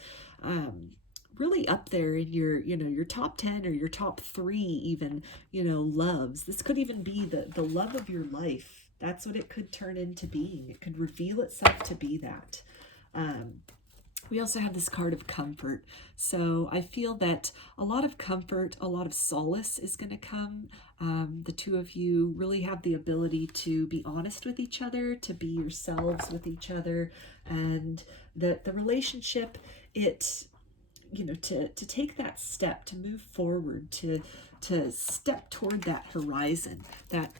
really up there in your top 10 or your top 3 even, loves. This could even be the love of your life. That's what it could turn into being. It could reveal itself to be that. We also have this card of comfort. So I feel that a lot of comfort, a lot of solace is going to come. The two of you really have the ability to be honest with each other, to be yourselves with each other, and the relationship, it, you know, to take that step, to move forward, to step toward that horizon, that,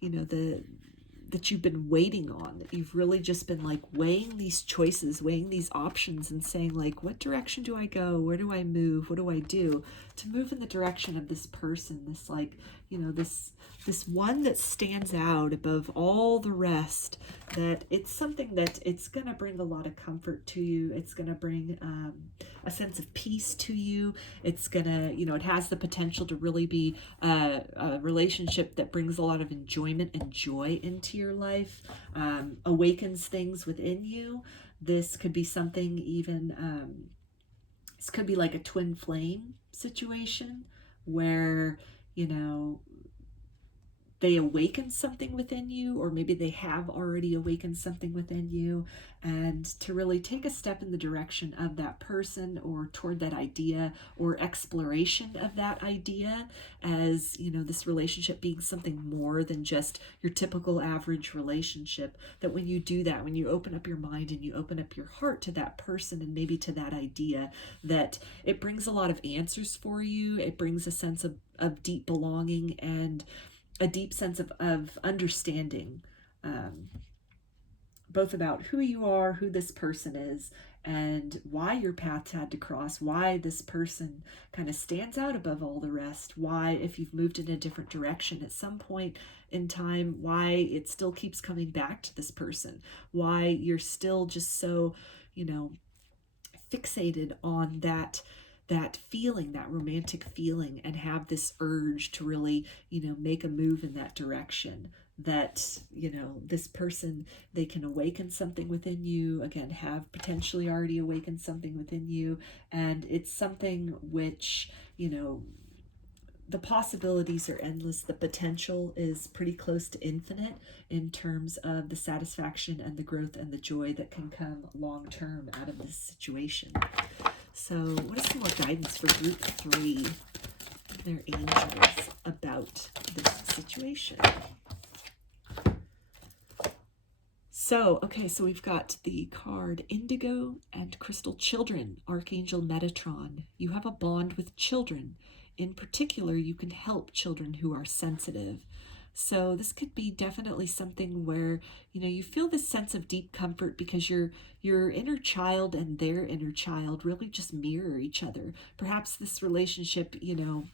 you know, that you've been waiting on, that you've really just been like weighing these choices, weighing these options and saying like, what direction do I go? Where do I move? What do I do? To move in the direction of this person, this, like, you know, this one that stands out above all the rest, that it's something that it's going to bring a lot of comfort to you. It's going to bring a sense of peace to you. It's going to, you know, it has the potential to really be a relationship that brings a lot of enjoyment and joy into your life, awakens things within you. This could be something even, this could be like a twin flame situation where, you know, they awaken something within you, or maybe they have already awakened something within you, and to really take a step in the direction of that person or toward that idea or exploration of that idea, as, you know, this relationship being something more than just your typical average relationship. That when you do that, when you open up your mind and you open up your heart to that person and maybe to that idea, that it brings a lot of answers for you. It brings a sense of deep belonging and a deep sense of understanding, both about who you are, who this person is, and why your paths had to cross, why this person kind of stands out above all the rest, why, if you've moved in a different direction at some point in time, why it still keeps coming back to this person, why you're still just so, you know, fixated on that feeling, that romantic feeling, and have this urge to really, you know, make a move in that direction. That, you know, this person, they can awaken something within you, again, have potentially already awakened something within you, and it's something which, you know, the possibilities are endless. The potential is pretty close to infinite in terms of the satisfaction and the growth and the joy that can come long term out of this situation. So what is some more guidance for group 3, their angels, about this situation? So, okay, so we've got the card Indigo and Crystal Children, Archangel Metatron. You have a bond with children. In particular, you can help children who are sensitive. So this could be definitely something where, you know, you feel this sense of deep comfort because your inner child and their inner child really just mirror each other. Perhaps this relationship, you know,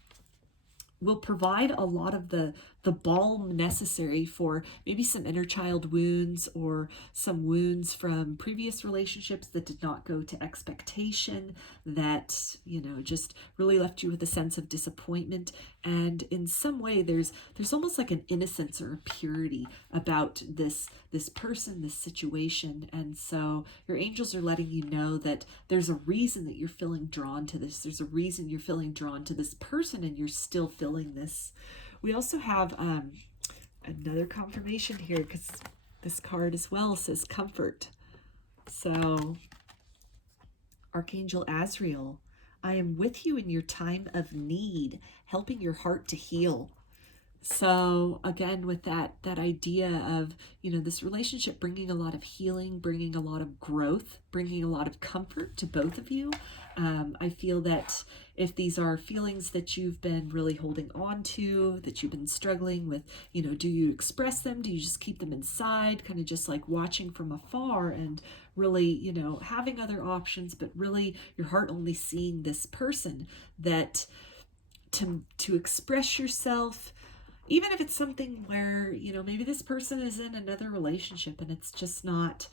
will provide a lot of the balm necessary for maybe some inner child wounds, or some wounds from previous relationships that did not go to expectation, that, you know, just really left you with a sense of disappointment. And in some way there's almost like an innocence or a purity about this person, this situation. And so your angels are letting you know that there's a reason that you're feeling drawn to this. There's a reason you're feeling drawn to this person, and you're still feeling this. We also have another confirmation here, because this card as well says comfort. So Archangel Azrael, I am with you in your time of need, helping your heart to heal. So again, with that idea of, you know, this relationship bringing a lot of healing, bringing a lot of growth, bringing a lot of comfort to both of you. I feel that if these are feelings that you've been really holding on to, that you've been struggling with, you know, do you express them? Do you just keep them inside, kind of just like watching from afar and really, you know, having other options, but really your heart only seeing this person, that to express yourself, even if it's something where, you know, maybe this person is in another relationship and it's just not,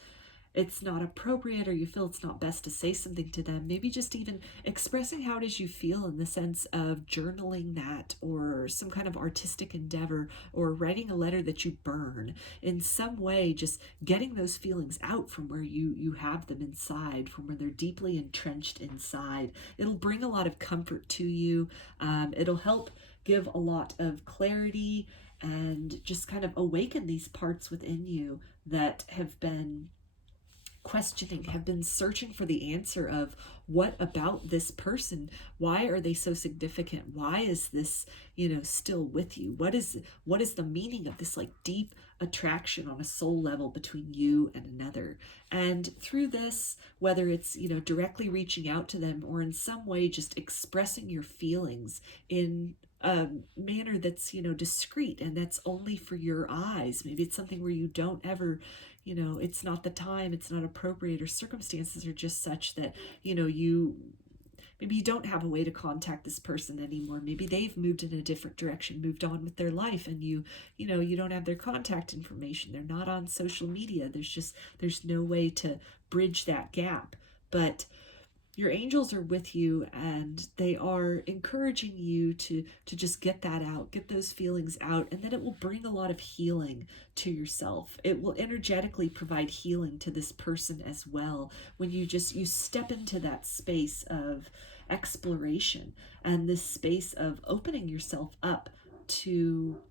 it's not appropriate, or you feel it's not best to say something to them, maybe just even expressing how it is you feel in the sense of journaling that, or some kind of artistic endeavor, or writing a letter that you burn in some way, just getting those feelings out from where you have them inside, from where they're deeply entrenched inside. It'll bring a lot of comfort to you. It'll help give a lot of clarity and just kind of awaken these parts within you that have been questioning, have been searching for the answer of what about this person? Why are they so significant? Why is this, still with you? What is the meaning of this like deep attraction on a soul level between you and another? And through this, whether it's, directly reaching out to them or in some way just expressing your feelings in a manner that's, discreet and that's only for your eyes. Maybe it's something where you don't ever, it's not the time, it's not appropriate, or circumstances are just such that, maybe you don't have a way to contact this person anymore. Maybe they've moved in a different direction, moved on with their life, and you don't have their contact information. They're not on social media. There's no way to bridge that gap. But your angels are with you, and they are encouraging you to just get that out, get those feelings out, and then it will bring a lot of healing to yourself. It will energetically provide healing to this person as well when you step into that space of exploration and this space of opening yourself up to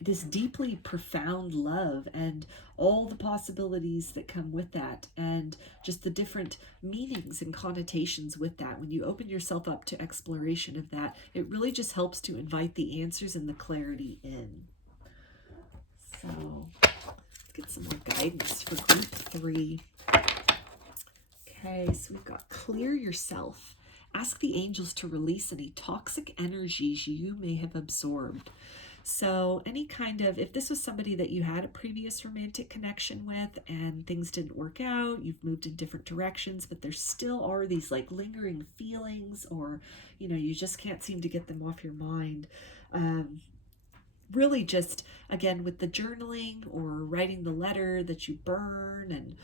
this deeply profound love and all the possibilities that come with that, and just the different meanings and connotations with that. When you open yourself up to exploration of that, it really just helps to invite the answers and the clarity in. So let's get some more guidance for group 3. Okay, so we've got clear yourself. Ask the angels to release any toxic energies you may have absorbed. So any kind of, if this was somebody that you had a previous romantic connection with and things didn't work out, you've moved in different directions, but there still are these like lingering feelings, or, you just can't seem to get them off your mind. Really just, again, with the journaling or writing the letter that you burn, and,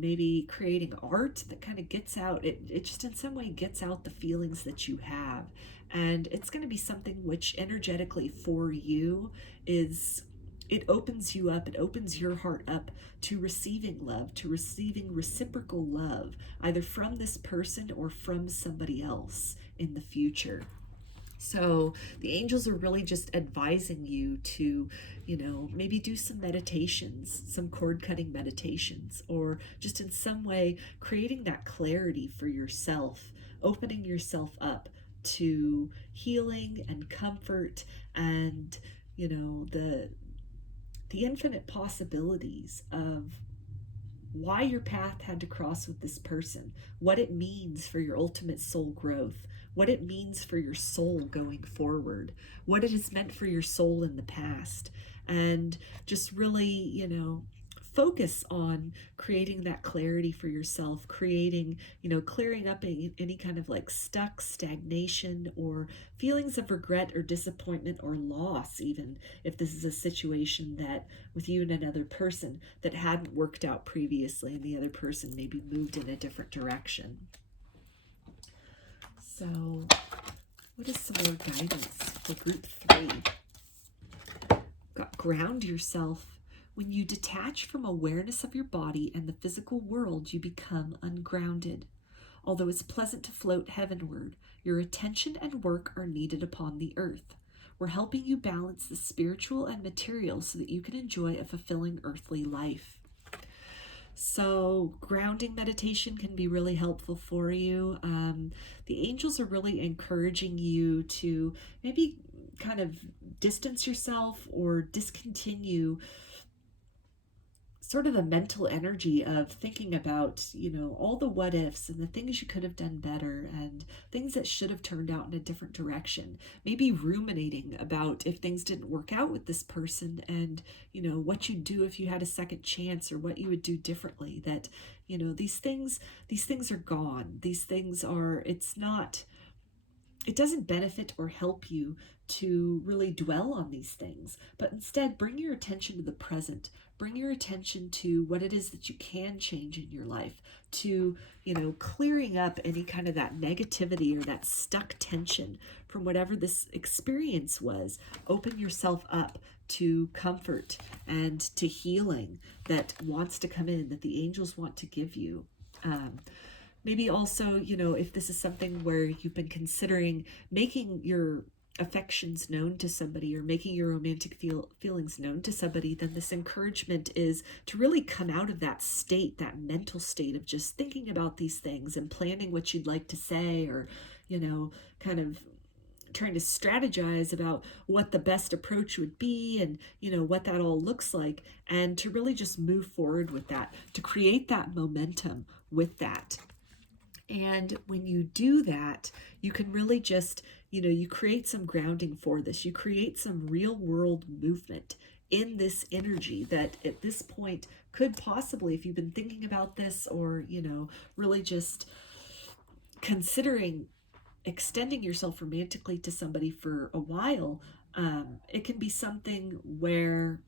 maybe creating art that kind of gets out, it just in some way gets out the feelings that you have. And it's going to be something which energetically for you it opens you up, it opens your heart up to receiving love, to receiving reciprocal love, either from this person or from somebody else in the future. So the angels are really just advising you to, maybe do some meditations, some cord cutting meditations, or just in some way creating that clarity for yourself, opening yourself up to healing and comfort and, the infinite possibilities of why your path had to cross with this person, what it means for your ultimate soul growth, what it means for your soul going forward, what it has meant for your soul in the past, and just really, focus on creating that clarity for yourself, creating, clearing up any kind of like stuck stagnation or feelings of regret or disappointment or loss, even if this is a situation that with you and another person that hadn't worked out previously and the other person maybe moved in a different direction. So what is some more guidance for group 3? Ground yourself. When you detach from awareness of your body and the physical world, you become ungrounded. Although it's pleasant to float heavenward, your attention and work are needed upon the earth. We're helping you balance the spiritual and material so that you can enjoy a fulfilling earthly life. So grounding meditation can be really helpful for you. The angels are really encouraging you to maybe kind of distance yourself or discontinue sort of the mental energy of thinking about, all the what ifs and the things you could have done better and things that should have turned out in a different direction. Maybe ruminating about if things didn't work out with this person and, what you'd do if you had a second chance or what you would do differently. That, these things are gone. These things are, it doesn't benefit or help you to really dwell on these things, but instead bring your attention to the present. Bring your attention to what it is that you can change in your life, to, clearing up any kind of that negativity or that stuck tension from whatever this experience was. Open yourself up to comfort and to healing that wants to come in, that the angels want to give you. Maybe also, if this is something where you've been considering making your affections known to somebody or making your romantic feelings known to somebody, then this encouragement is to really come out of that state, that mental state of just thinking about these things and planning what you'd like to say, or, kind of trying to strategize about what the best approach would be and, what that all looks like, and to really just move forward with that, to create that momentum with that. And when you do that, you can really just, you create some grounding for this. You create some real world movement in this energy that at this point could possibly, if you've been thinking about this, or, really just considering extending yourself romantically to somebody for a while, it can be something where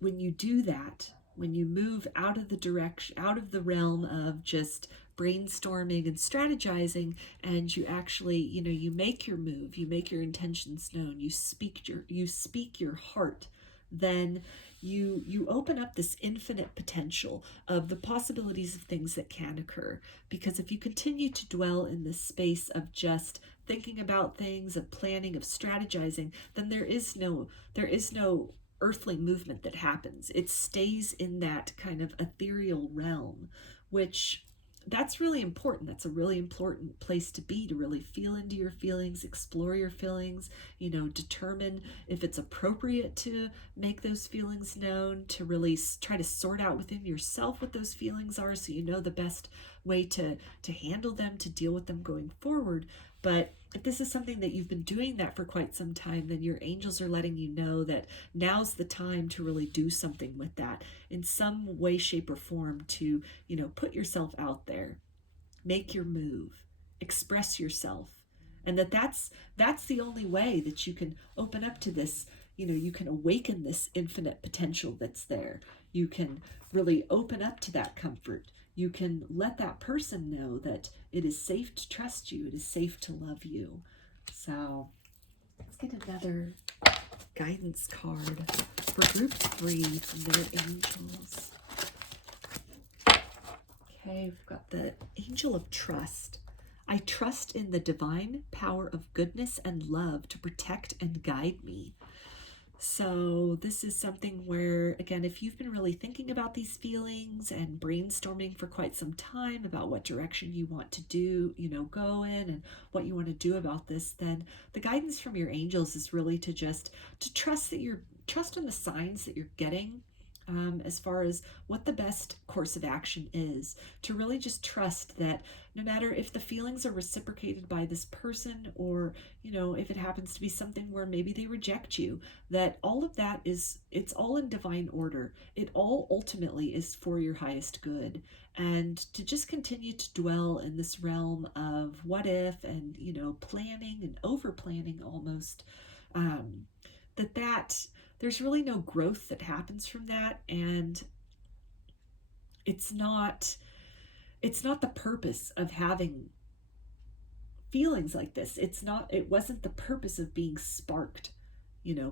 when you do that, when you move out of the realm of just brainstorming and strategizing, and you actually, you make your move, you make your intentions known, you speak your heart, then you open up this infinite potential of the possibilities of things that can occur. Because if you continue to dwell in this space of just thinking about things, of planning, of strategizing, then there is no earthly movement that happens. It stays in that kind of ethereal realm, which that's really important. That's a really important place to be, to really feel into your feelings, explore your feelings, determine if it's appropriate to make those feelings known, to really try to sort out within yourself what those feelings are, so you know the best way to handle them, to deal with them going forward. But if this is something that you've been doing that for quite some time, then your angels are letting you know that now's the time to really do something with that in some way, shape, or form, to, put yourself out there, make your move, express yourself. And that's the only way that you can open up to this, you can awaken this infinite potential that's there. You can really open up to that comfort. You can let that person know that it is safe to trust you. It is safe to love you. So let's get another guidance card for group 3 from their angels. Okay, we've got the Angel of Trust. I trust in the divine power of goodness and love to protect and guide me. So this is something where, again, if you've been really thinking about these feelings and brainstorming for quite some time about what direction you want to do, go in, and what you want to do about this, then the guidance from your angels is really to trust in the signs that you're getting, as far as what the best course of action is, to really just trust that no matter if the feelings are reciprocated by this person, or, if it happens to be something where maybe they reject you, that all of that it's all in divine order. It all ultimately is for your highest good. And to just continue to dwell in this realm of what if, and, planning and over planning almost, that there's really no growth that happens from that. And it's not the purpose of having feelings like this. It wasn't the purpose of being sparked,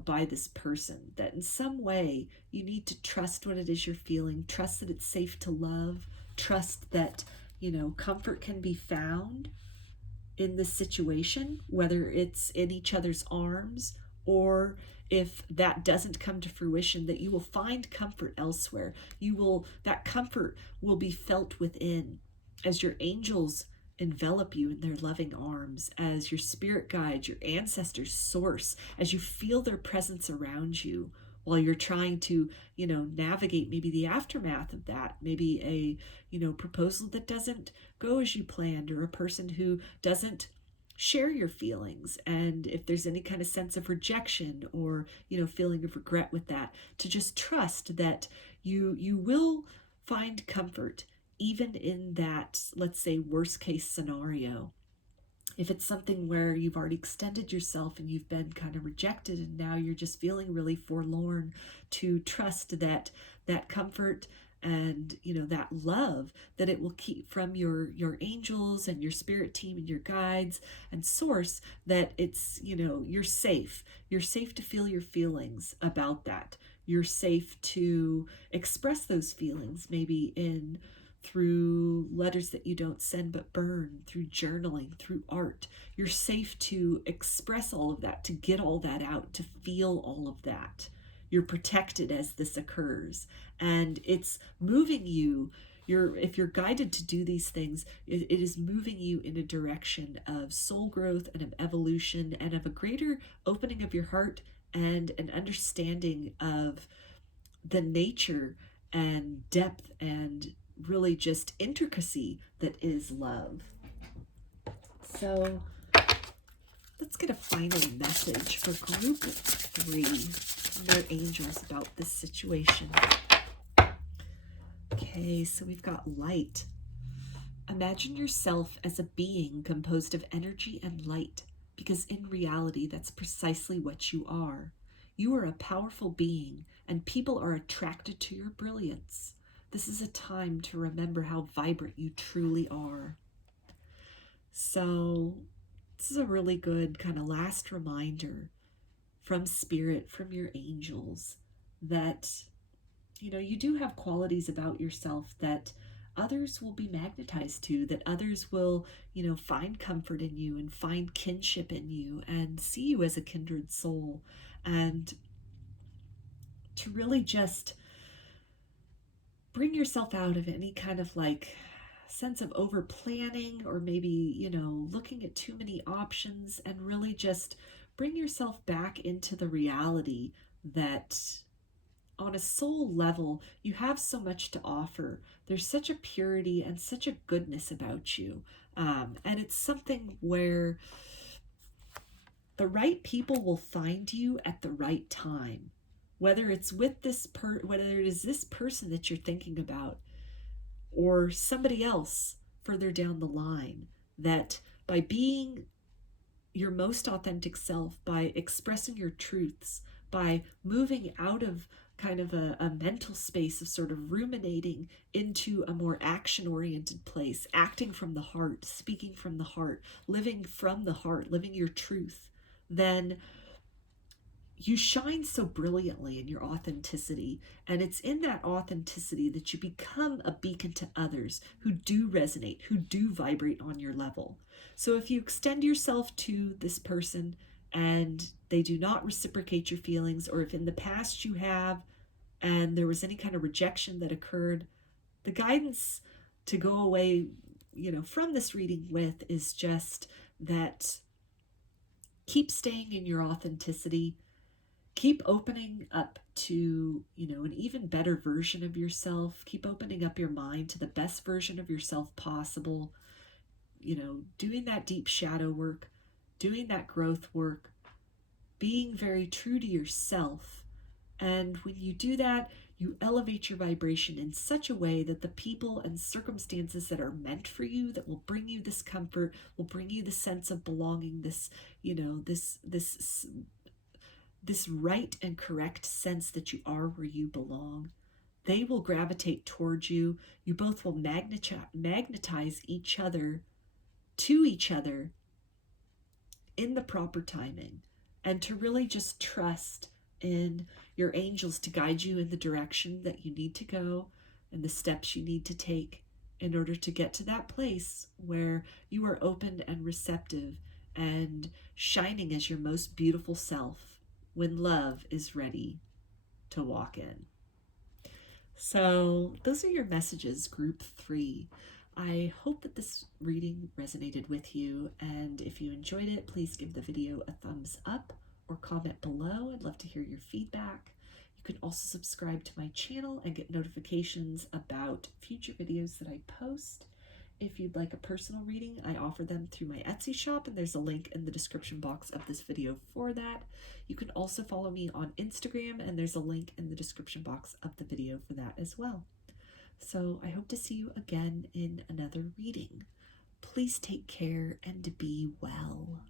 by this person. That in some way you need to trust what it is you're feeling, trust that it's safe to love, trust that, comfort can be found in this situation, whether it's in each other's arms, or if that doesn't come to fruition, that you will find comfort elsewhere. That comfort will be felt within, as your angels envelop you in their loving arms, as your spirit guides, your ancestors' source, as you feel their presence around you while you're trying to, navigate maybe the aftermath of that, maybe a, proposal that doesn't go as you planned, or a person who doesn't share your feelings. And if there's any kind of sense of rejection or, feeling of regret with that, to just trust that you will find comfort even in that, let's say, worst case scenario. If it's something where you've already extended yourself and you've been kind of rejected, and now you're just feeling really forlorn, to trust that comfort and, that love, that it will keep from your angels and your spirit team and your guides and source, that it's, you're safe to feel your feelings about that. You're safe to express those feelings, maybe through letters that you don't send but burn, through journaling, through art. You're safe to express all of that, to get all that out, to feel all of that. You're protected as this occurs, and it's moving you. If you're guided to do these things, it is moving you in a direction of soul growth and of evolution and of a greater opening of your heart and an understanding of the nature and depth and really just intricacy that is love. So let's get a final message for group 3 from their angels about this situation. Okay, so we've got light. Imagine yourself as a being composed of energy and light, because in reality, that's precisely what you are. You are a powerful being, and people are attracted to your brilliance. This is a time to remember how vibrant you truly are. So this is a really good kind of last reminder from Spirit, from your angels, that you do have qualities about yourself that others will be magnetized to, that others will, find comfort in you and find kinship in you and see you as a kindred soul. And to really just bring yourself out of any kind of sense of over planning, or maybe, looking at too many options, and really just bring yourself back into the reality that on a soul level, you have so much to offer. There's such a purity and such a goodness about you. And it's something where the right people will find you at the right time. Whether it's with whether it is this person that you're thinking about, or somebody else further down the line, that by being your most authentic self, by expressing your truths, by moving out of kind of a mental space of sort of ruminating into a more action-oriented place, acting from the heart, speaking from the heart, living from the heart, living your truth, then you shine so brilliantly in your authenticity. And it's in that authenticity that you become a beacon to others who do resonate, who do vibrate on your level. So if you extend yourself to this person and they do not reciprocate your feelings, or if in the past you have and there was any kind of rejection that occurred, the guidance to go away, from this reading with is just that keep staying in your authenticity. Keep opening up to, an even better version of yourself. Keep opening up your mind to the best version of yourself possible. Doing that deep shadow work, doing that growth work, being very true to yourself. And when you do that, you elevate your vibration in such a way that the people and circumstances that are meant for you, that will bring you this comfort, will bring you the sense of belonging, this right and correct sense that you are where you belong, they will gravitate towards you. You both will magnetize each other to each other in the proper timing, and to really just trust in your angels to guide you in the direction that you need to go and the steps you need to take in order to get to that place where you are open and receptive and shining as your most beautiful self when love is ready to walk in. So those are your messages, group 3. I hope that this reading resonated with you, and if you enjoyed it, please give the video a thumbs up or comment below. I'd love to hear your feedback. You can also subscribe to my channel and get notifications about future videos that I post. If you'd like a personal reading, I offer them through my Etsy shop, and there's a link in the description box of this video for that. You can also follow me on Instagram, and there's a link in the description box of the video for that as well. So I hope to see you again in another reading. Please take care and be well.